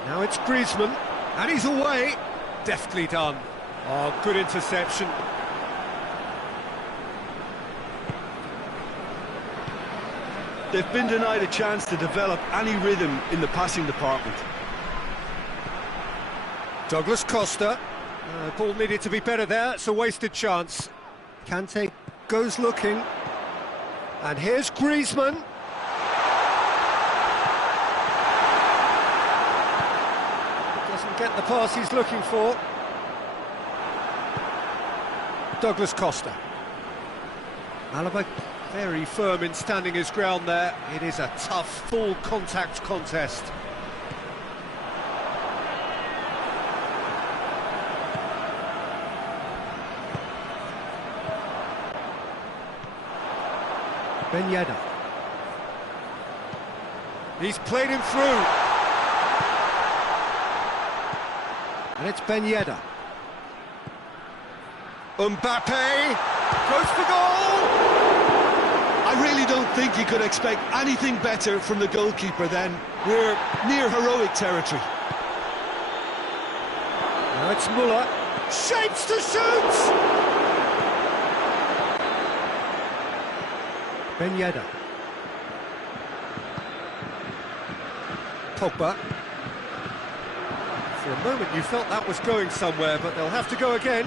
Now it's Griezmann, and he's away. Deftly done. Oh, good interception. They've been denied a chance to develop any rhythm in the passing department. Douglas Costa. Ball needed to be better there. It's a wasted chance. Kante goes looking. And here's Griezmann. Doesn't get the pass he's looking for. Douglas Costa. Alaba very firm in standing his ground there. It is a tough, full contact contest. Ben Yedder. He's played him through. And it's Ben Yedder. Mbappe goes for goal! I really don't think you could expect anything better from the goalkeeper then. We're near heroic territory. Now it's Muller. Shapes to shoot! Ben Yedder. Pogba. For a moment you felt that was going somewhere, but they'll have to go again.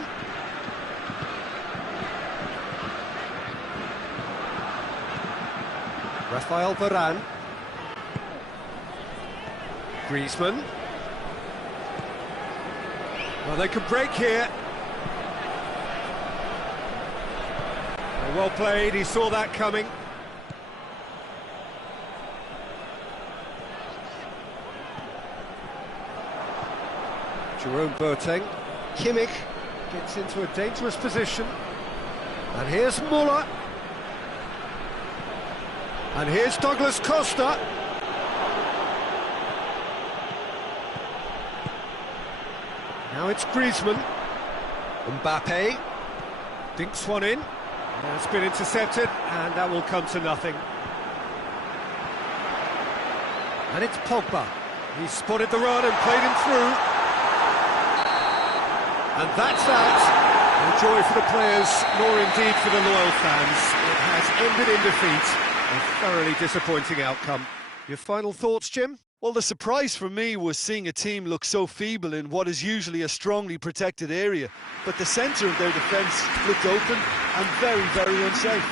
Rafael Varane. Griezmann. Well, they could break here. Well played, he saw that coming. Jerome Boateng. Kimmich gets into a dangerous position. And here's Muller. And here's Douglas Costa. Now it's Griezmann. Mbappe dinks one in. It's been intercepted, and that will come to nothing. And it's Pogba. He spotted the run and played him through. And that's that. No joy for the players, nor indeed for the loyal fans. It has ended in defeat. A thoroughly disappointing outcome. Your final thoughts, Jim? Well, the surprise for me was seeing a team look so feeble in what is usually a strongly protected area. But the centre of their defence looked open and very, very unsafe.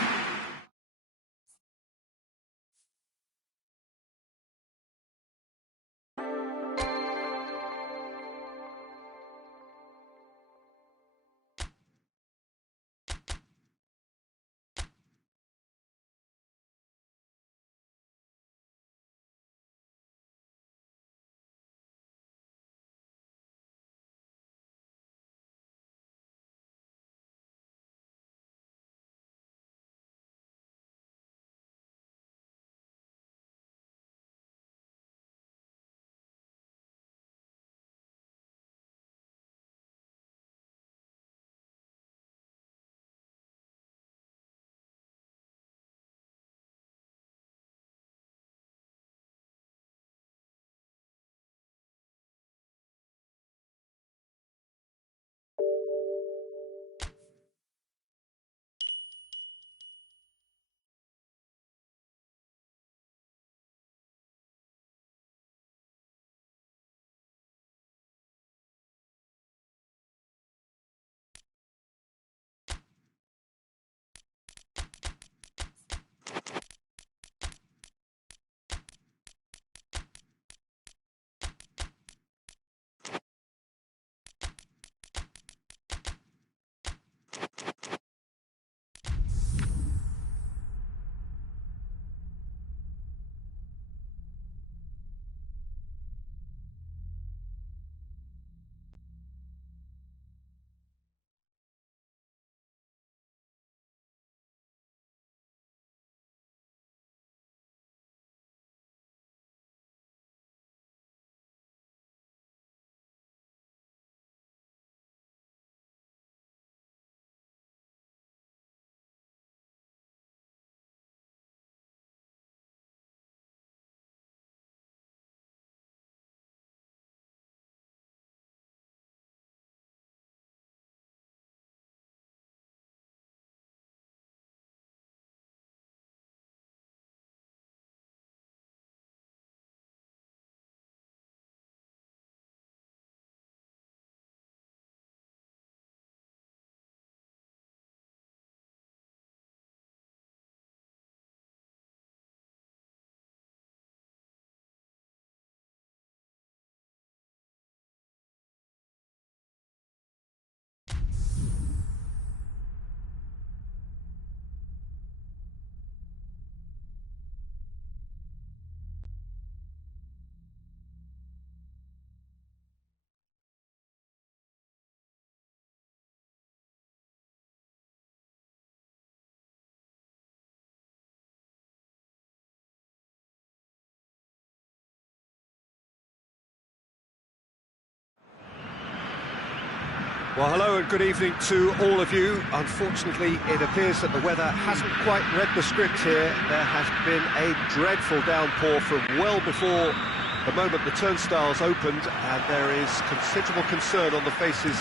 Well, hello and good evening to all of you. Unfortunately, it appears that the weather hasn't quite read the script here. There has been a dreadful downpour from well before the moment the turnstiles opened, and there is considerable concern on the faces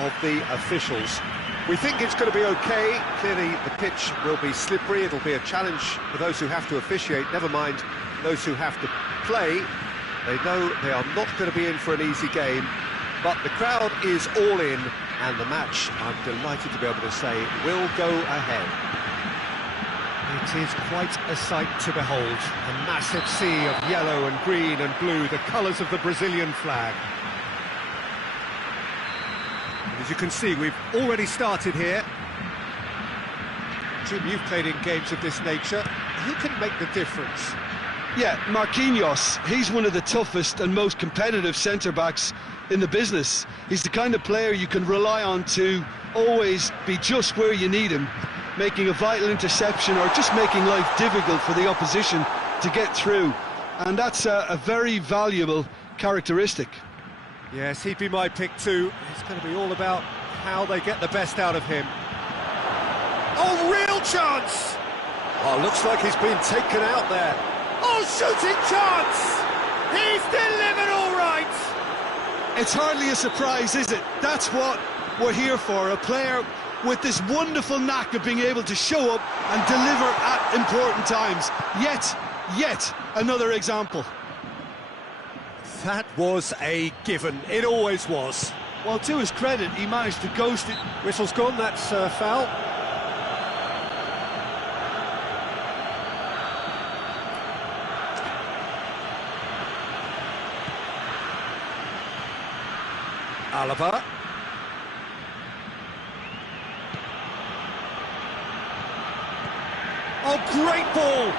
of the officials. We think it's going to be okay. Clearly, the pitch will be slippery. It'll be a challenge for those who have to officiate, never mind those who have to play. They know they are not going to be in for an easy game. But the crowd is all in, and the match, I'm delighted to be able to say, will go ahead. It is quite a sight to behold. A massive sea of yellow and green and blue, the colours of the Brazilian flag. And as you can see, we've already started here. Jim, you've played in games of this nature. Who can make the difference? Yeah, Marquinhos, he's one of the toughest and most competitive centre-backs in the business. He's the kind of player you can rely on to always be just where you need him, making a vital interception or just making life difficult for the opposition to get through. And that's a very valuable characteristic. Yes, he'd be my pick too. It's going to be all about how they get the best out of him. Oh, real chance! Oh, looks like he's been taken out there. Oh, shooting chance! He's delivered all right! It's hardly a surprise, is it? That's what we're here for, a player with this wonderful knack of being able to show up and deliver at important times. Yet another example. That was a given. It always was. Well, to his credit, he managed to ghost it. Whistle's gone, that's foul. Alaba. Oh, great ball!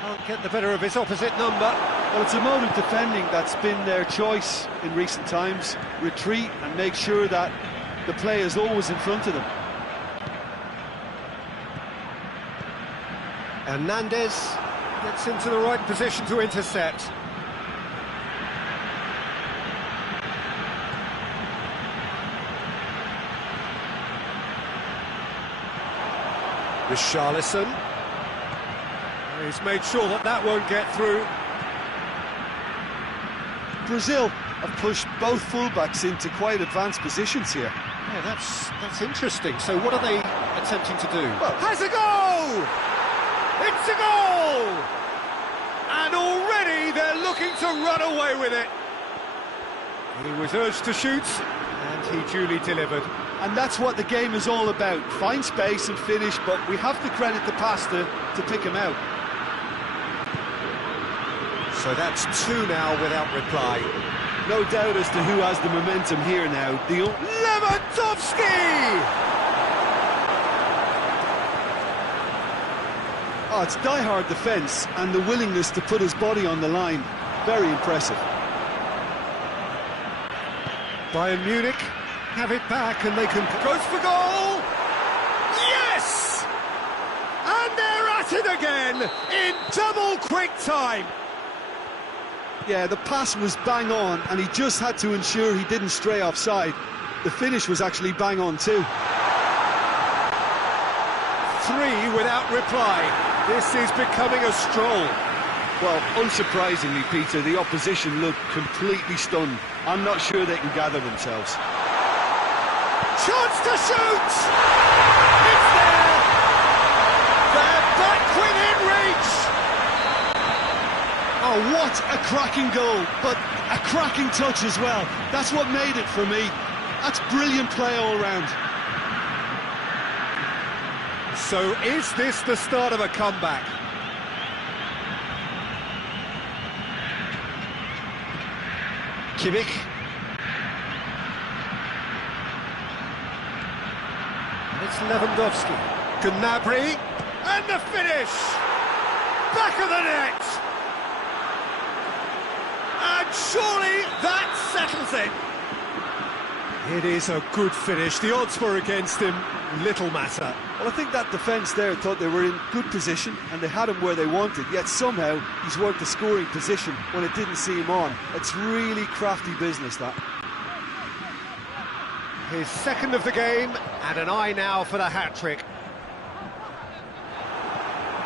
Can't get the better of his opposite number. Well, it's a mode of defending that's been their choice in recent times. Retreat and make sure that the play is always in front of them. Hernandez gets into the right position to intercept. Richarlison. He's made sure that that won't get through. Brazil have pushed both fullbacks into quite advanced positions here. Yeah, that's interesting. So what are they attempting to do? Well, has a goal! It's a goal! And already they're looking to run away with it. He was urged to shoot, and he duly delivered. And that's what the game is all about. Find space and finish, but we have to credit the passer to pick him out. So that's two now without reply. No doubt as to who has the momentum here now. Lewandowski! Oh, it's die-hard defence and the willingness to put his body on the line. Very impressive. Bayern Munich have it back and they can... Goes for goal! Yes! And they're at it again in double quick time. Yeah, the pass was bang on and he just had to ensure he didn't stray offside. The finish was actually bang on too. Three without reply. This is becoming a stroll. Well, unsurprisingly, Peter, the opposition looked completely stunned. I'm not sure they can gather themselves. Chance to shoot! It's there! They're back within reach! Oh, what a cracking goal, but a cracking touch as well. That's what made it for me. That's brilliant play all round. So is this the start of a comeback? Kimmich. It's Lewandowski. Gnabry. And the finish! Back of the net! And surely that settles it. It is a good finish. The odds were against him. Little matter. Well, I think that defence there thought they were in good position and they had him where they wanted, yet somehow he's worked a scoring position when it didn't see him on. It's really crafty business, that. His second of the game, and an eye now for the hat-trick.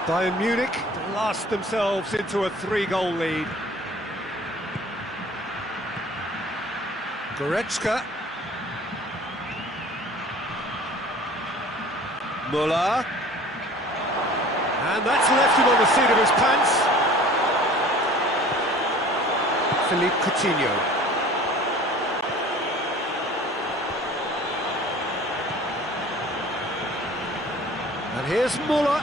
Bayern Munich blast themselves into a 3-goal lead. Goretzka. Müller. And that's left him on the seat of his pants. Philippe Coutinho. And here's Müller.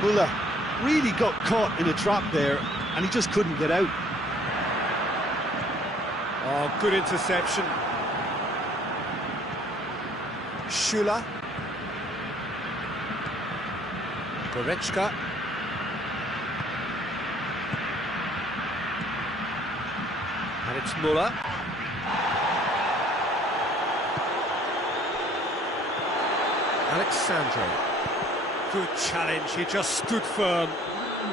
Müller really got caught in a trap there and he just couldn't get out. Oh, good interception. Schüller. Goretzka. And it's Müller. Alexandro. Good challenge, he just stood firm.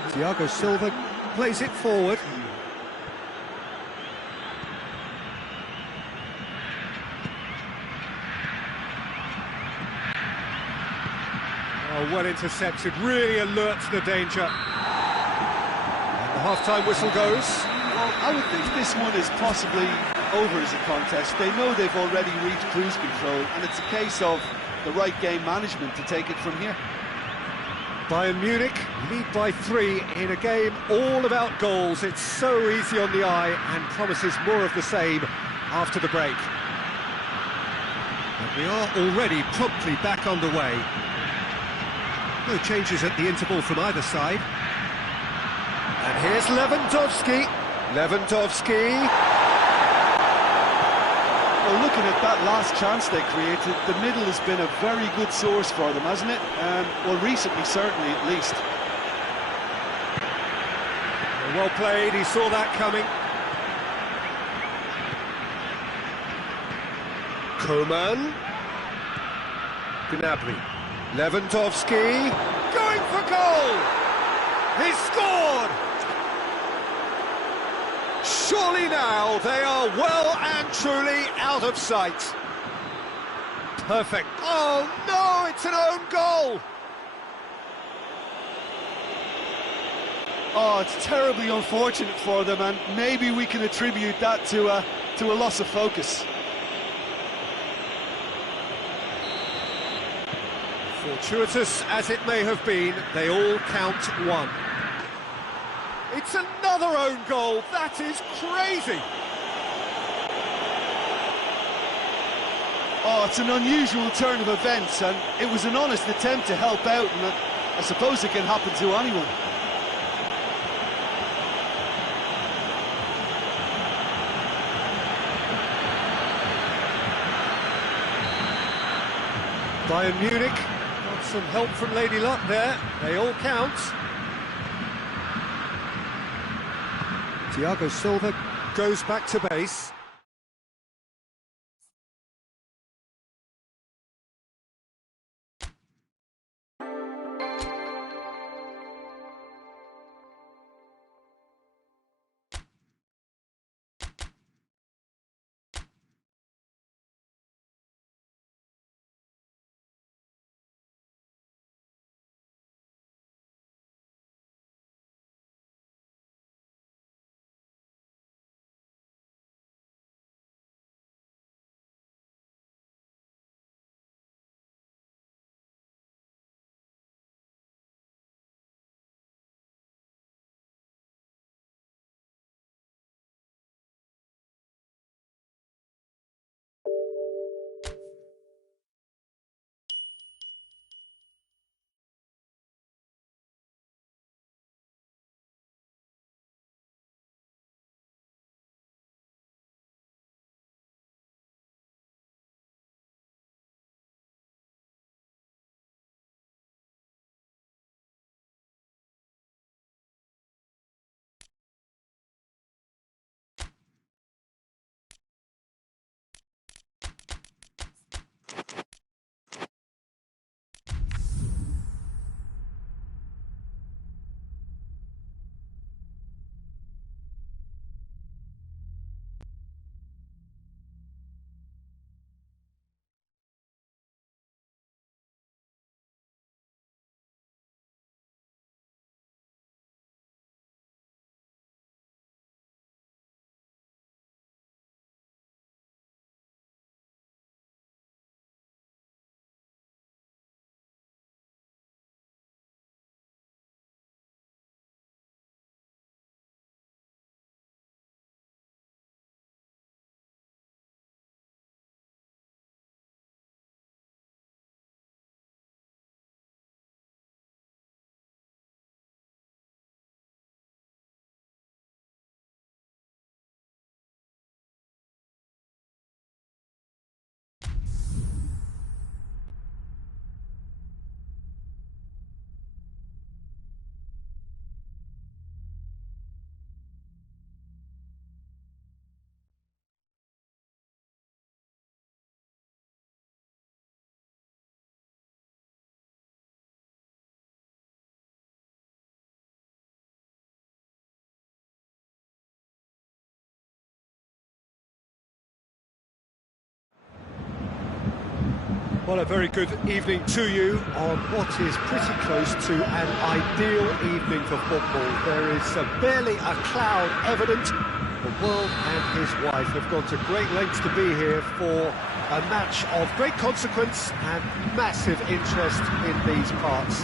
Thiago Silva plays it forward. Oh, well intercepted, really alert to the danger. And the half-time whistle goes. Well, I would think this one is possibly over as a contest. They know they've already reached cruise control, and it's a case of the right game management to take it from here. Bayern Munich lead by 3 in a game all about goals. It's so easy on the eye and promises more of the same after the break. But we are already promptly back underway. No changes at the interval from either side. And here's Lewandowski. Well, looking at that last chance they created, the middle has been a very good source for them, hasn't it? Well, recently, certainly, at least. Well played, he saw that coming. Coman. Gnabry. Lewandowski. Going for goal! He's scored! Surely now they are well and truly out of sight. Perfect. Oh no, it's an own goal! Oh, it's terribly unfortunate for them, and maybe we can attribute that to a loss of focus. Fortuitous as it may have been, they all count one. It's another own goal. That is crazy. Oh, it's an unusual turn of events, and it was an honest attempt to help out, and I suppose it can happen to anyone. Bayern Munich got some help from Lady Luck there. They all count. Thiago Silva goes back to base. Well, a very good evening to you on what is pretty close to an ideal evening for football. There is barely a cloud evident, The world and his wife have gone to great lengths to be here for a match of great consequence and massive interest in these parts.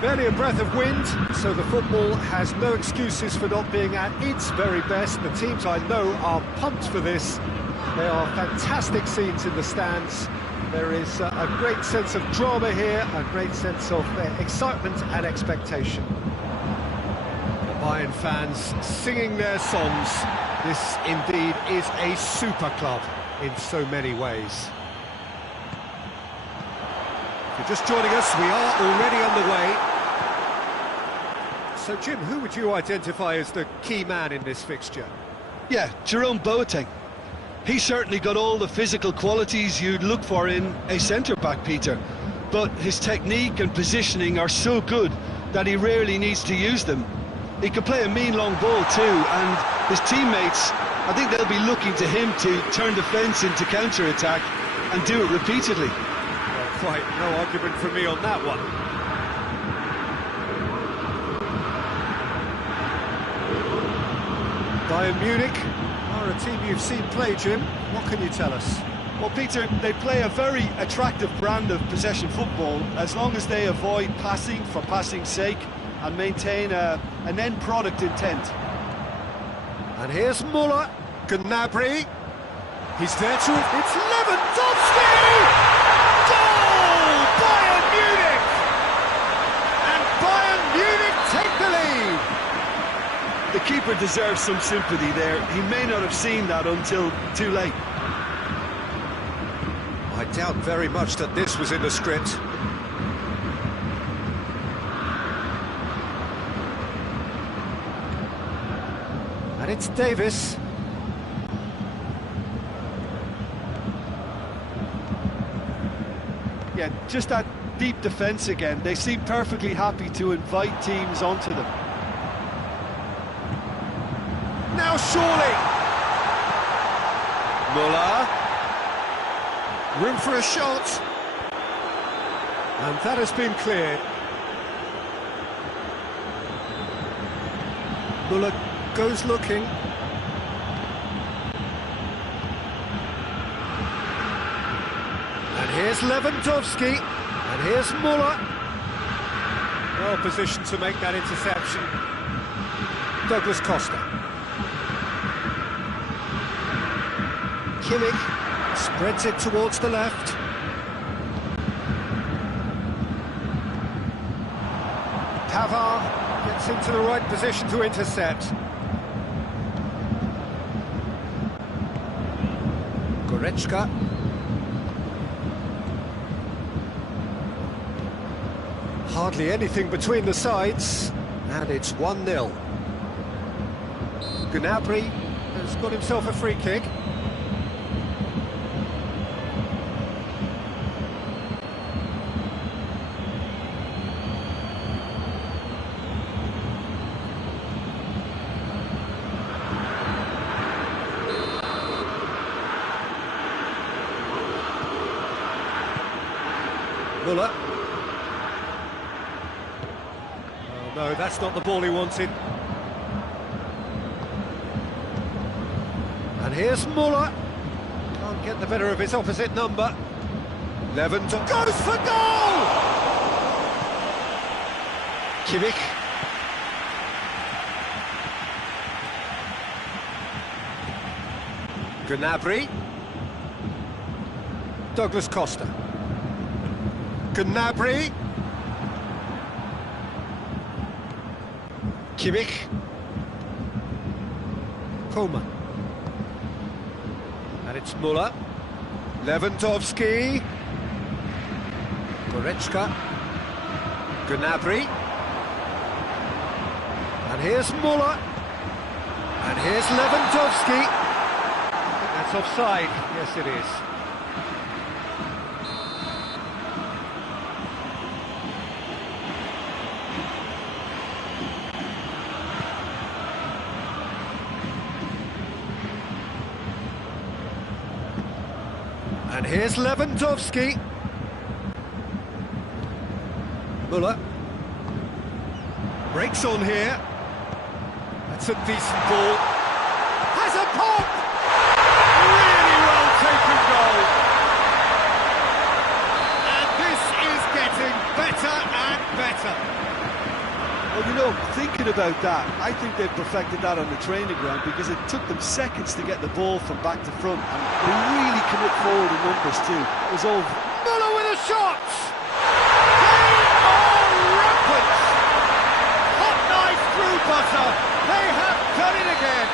Barely a breath of wind, so the football has no excuses for not being at its very best. The teams I know are pumped for this. They are fantastic scenes in the stands. There is a great sense of drama here, a great sense of excitement and expectation. The Bayern fans singing their songs. This indeed is a super club in so many ways. If you're just joining us, we are already underway. So Jim, who would you identify as the key man in this fixture? Yeah, Jerome Boateng. He's certainly got all the physical qualities you'd look for in a centre-back, Peter. But his technique and positioning are so good that he rarely needs to use them. He can play a mean long ball too, and his teammates, I think they'll be looking to him to turn defence into counter-attack and do it repeatedly. Well, quite no argument from me on that one. Bayern Munich are a team you've seen play, Jim. What can you tell us? Well, Peter, they play a very attractive brand of possession football as long as they avoid passing for passing's sake and maintain an end product intent. And here's Muller, Gnabry. He's there to... It's Lewandowski! Goal! Bayern Munich! And Bayern Munich take the lead! The keeper deserves some sympathy there. He may not have seen that until too late. I doubt very much that this was in the script. And it's Davis. Yeah, just that deep defence again. They seem perfectly happy to invite teams onto them. Now surely! Muller. Room for a shot. And that has been cleared. Muller goes looking. And here's Lewandowski. And here's Muller. Well positioned to make that interception. Douglas Costa. Kimmich spreads it towards the left. Pavard gets into the right position to intercept. Goretzka. Hardly anything between the sides, and it's 1-0. Gnabry has got himself a free kick. Muller. Oh no, that's not the ball he wanted. And here's Muller. Can't get the better of his opposite number. Lewandowski goes for goal! Kimmich. Gnabry. Douglas Costa. Gnabry. Kimmich. Coleman. And it's Muller. Lewandowski. Goretzka. Gnabry. And here's Muller. And here's Lewandowski. I think that's offside. Yes, it is. And here's Lewandowski. Muller. Breaks on here. That's a decent ball. There's a pop! Really well taken goal. And this is getting better and better. Well, you know, thinking about that, I think they've perfected that on the training ground because it took them seconds to get the ball from back to front, and they really commit forward in numbers too. It was all... Muller with a shot! They are rampant! Hot knife through butter! They have done it again!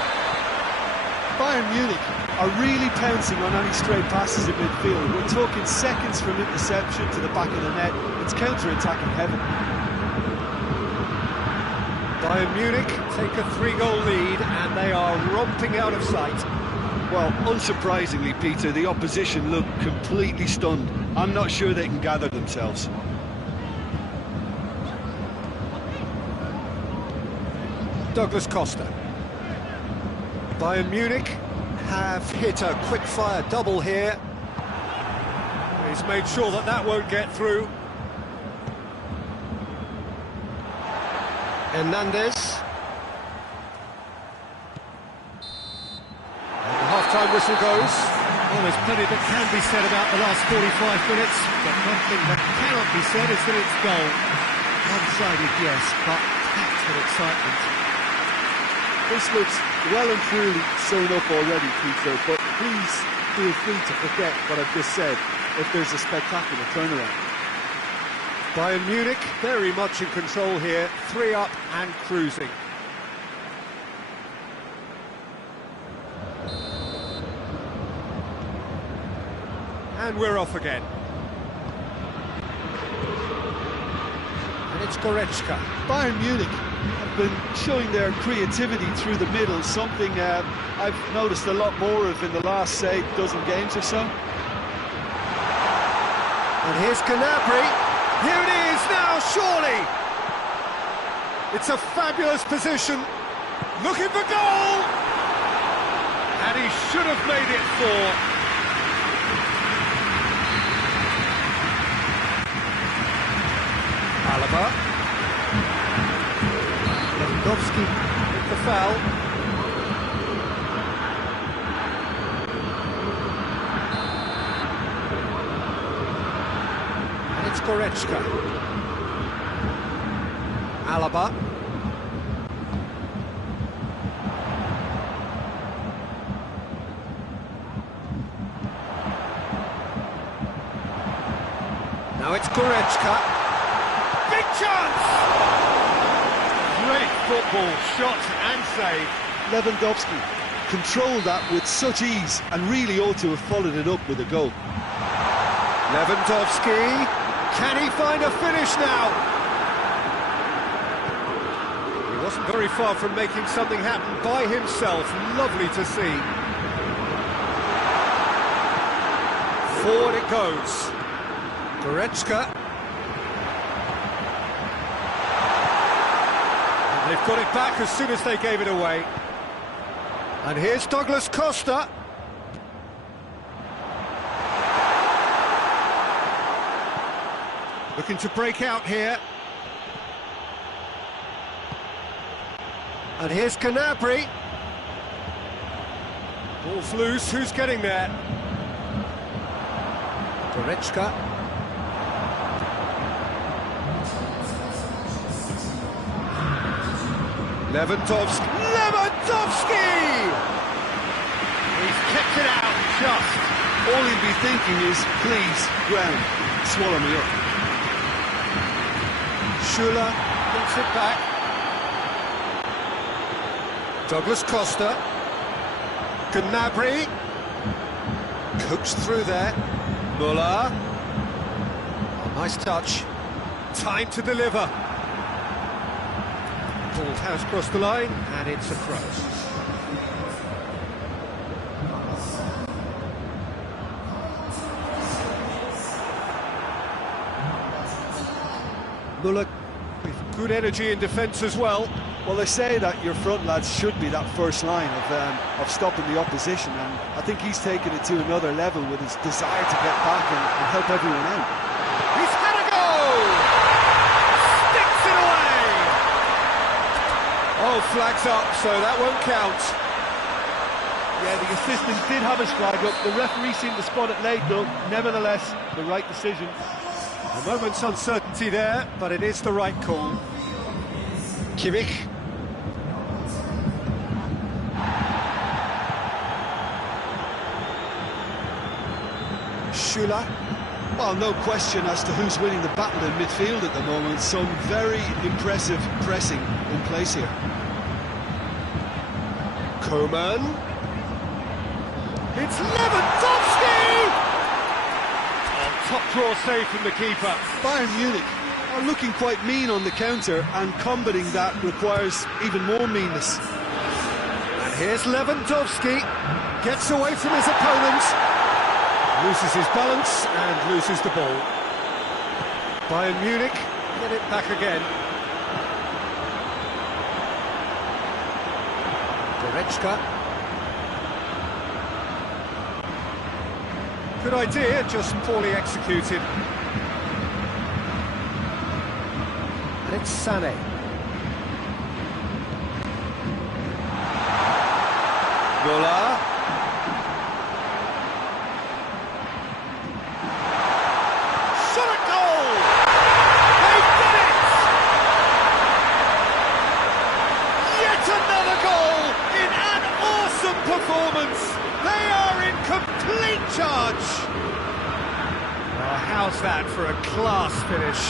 Bayern Munich are really pouncing on any straight passes in midfield. We're talking seconds from interception to the back of the net. It's counter-attacking heaven. Bayern Munich take a 3-goal lead and they are romping out of sight. Well, unsurprisingly, Peter, the opposition look completely stunned. I'm not sure they can gather themselves. Douglas Costa. Bayern Munich have hit a quick-fire double here. He's made sure that that won't get through. Hernandez. And the half-time whistle goes. Well, there's plenty that can be said about the last 45 minutes, but one thing that cannot be said is that it's goal. One-sided, yes, but packed with excitement. This looks well and truly sewn up already, Peter, but please feel free to forget what I've just said if there's a spectacular turnaround. Bayern Munich very much in control here, 3 up and cruising. And we're off again. And it's Goretzka. Bayern Munich have been showing their creativity through the middle, something I've noticed a lot more of in the last, say, dozen games or so. And here's Gnabry. Here it is now, surely! It's a fabulous position. Looking for goal! And he should have made it 4. Alaba. Lewandowski with the foul. And it's Goretzka. Alaba. Now it's Goretzka. Big chance! Great football, shot and save. Lewandowski controlled that with such ease and really ought to have followed it up with a goal. Lewandowski, can he find a finish now? He wasn't very far from making something happen by himself. Lovely to see. Forward it goes. Goretzka. They've got it back as soon as they gave it away. And here's Douglas Costa. Looking to break out here. And here's Gnabry. Ball's loose, who's getting there? Goretzka. Lewandowski! He's kicked it out, just. All he'd be thinking is, please, ground, swallow me up. Schuller gets it back. Douglas Costa. Gnabry. Coaxed through there. Muller. Oh, nice touch. Time to deliver. Ball has crossed the line, and it's a throw. Muller with good energy in defence as well. Well, they say that your front lads should be that first line of stopping the opposition, and I think he's taken it to another level with his desire to get back and help everyone out. He's had a go! Sticks it away! Oh, flags up, so that won't count. Yeah, the assistant did have his flag up. The referee seemed to spot it late, though. Nevertheless, the right decision. A moment's uncertainty there, but it is the right call. Kimmich. Schüller. Well, no question as to who's winning the battle in midfield at the moment. Some very impressive pressing in place here. Coman. It's Lewandowski! Oh, top draw save from the keeper. Bayern Munich are looking quite mean on the counter, and combating that requires even more meanness. And here's Lewandowski. Gets away from his opponent. Loses his balance and loses the ball. Bayern Munich get it back again. Goretzka. Good idea, just poorly executed. And it's Sané. Müller. Shot at goal! They've done it! Yet another goal in an awesome performance! They are in complete charge! Well, how's that for a class finish?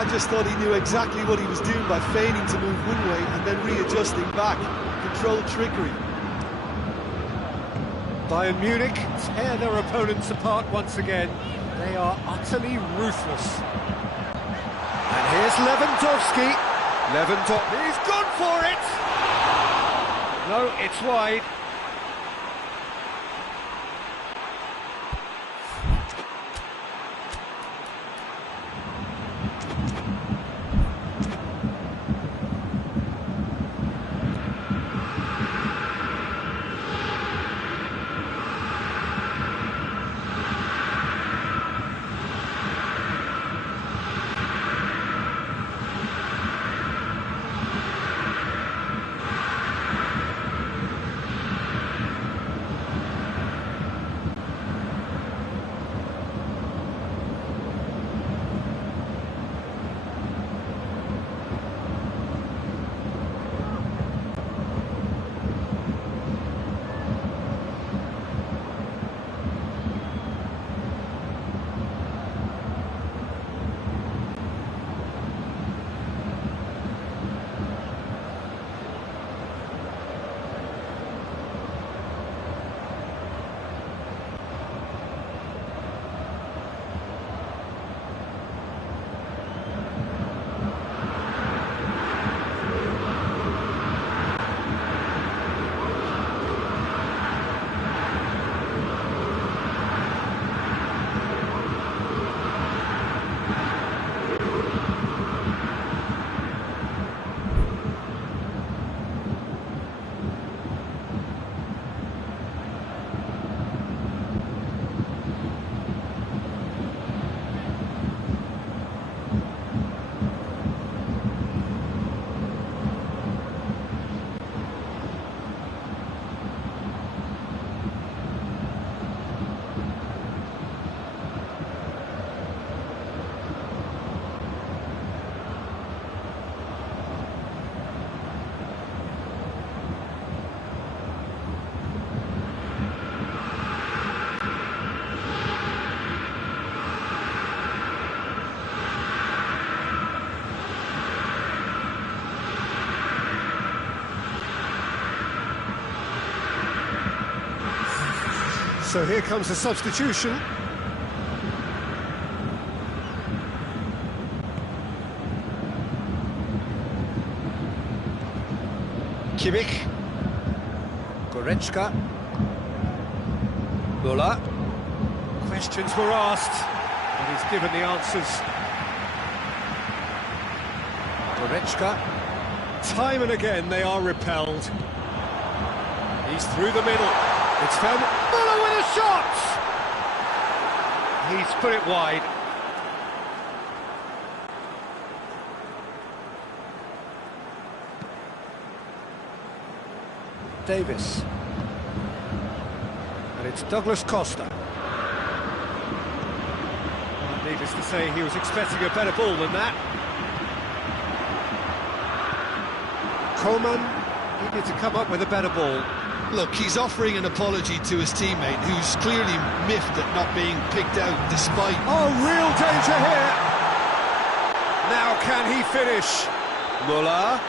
I just thought he knew exactly what he was doing by feigning to move one way and then readjusting back. Controlled trickery. Bayern Munich tear their opponents apart once again. They are utterly ruthless. And here's Lewandowski. He's gone for it! No, it's wide. So here comes the substitution. Kimmich. Goretzka. Müller. Questions were asked, but he's given the answers. Goretzka. Time and again they are repelled. He's through the middle. It's found. Müller with a shot! He's put it wide. Davis. And it's Douglas Costa. Well, needless to say, he was expecting a better ball than that. Coleman needed to come up with a better ball. Look, he's offering an apology to his teammate, who's clearly miffed at not being picked out despite... Oh, real danger here! Now can he finish? Muller.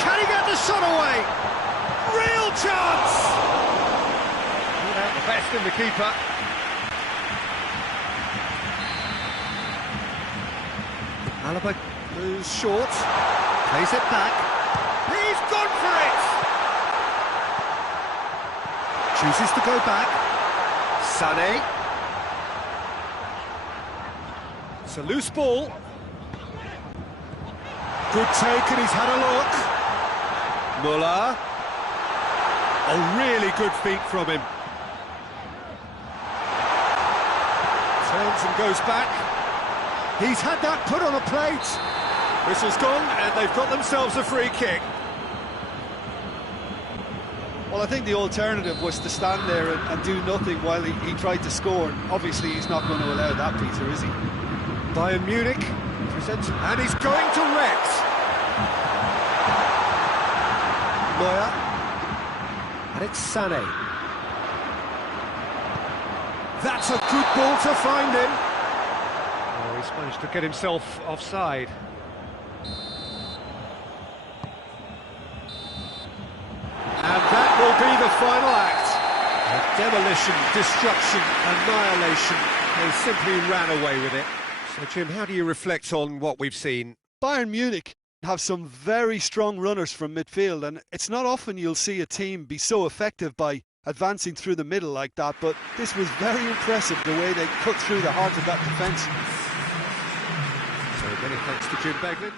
Can he get the shot away? Real chance! Without the best in the keeper. Alaba moves short, plays it back. He's gone for it! Chooses to go back. Sané. It's a loose ball. Good take, and he's had a look. Muller. A really good feat from him. Turns and goes back. He's had that put on a plate. Whistle's gone, and they've got themselves a free kick. Well, I think the alternative was to stand there and do nothing while he tried to score. Obviously, he's not going to allow that, Peter, is he? Bayern Munich presents, and he's going direct. Neuer, and it's Sané. That's a good ball to find him. Oh, he's managed to get himself offside. And that will be the final act. Demolition, destruction, annihilation. They simply ran away with it. So, Jim, how do you reflect on what we've seen? Bayern Munich have some very strong runners from midfield, and it's not often you'll see a team be so effective by advancing through the middle like that, but this was very impressive, the way they cut through the heart of that defence. So many thanks to Jim Beglin.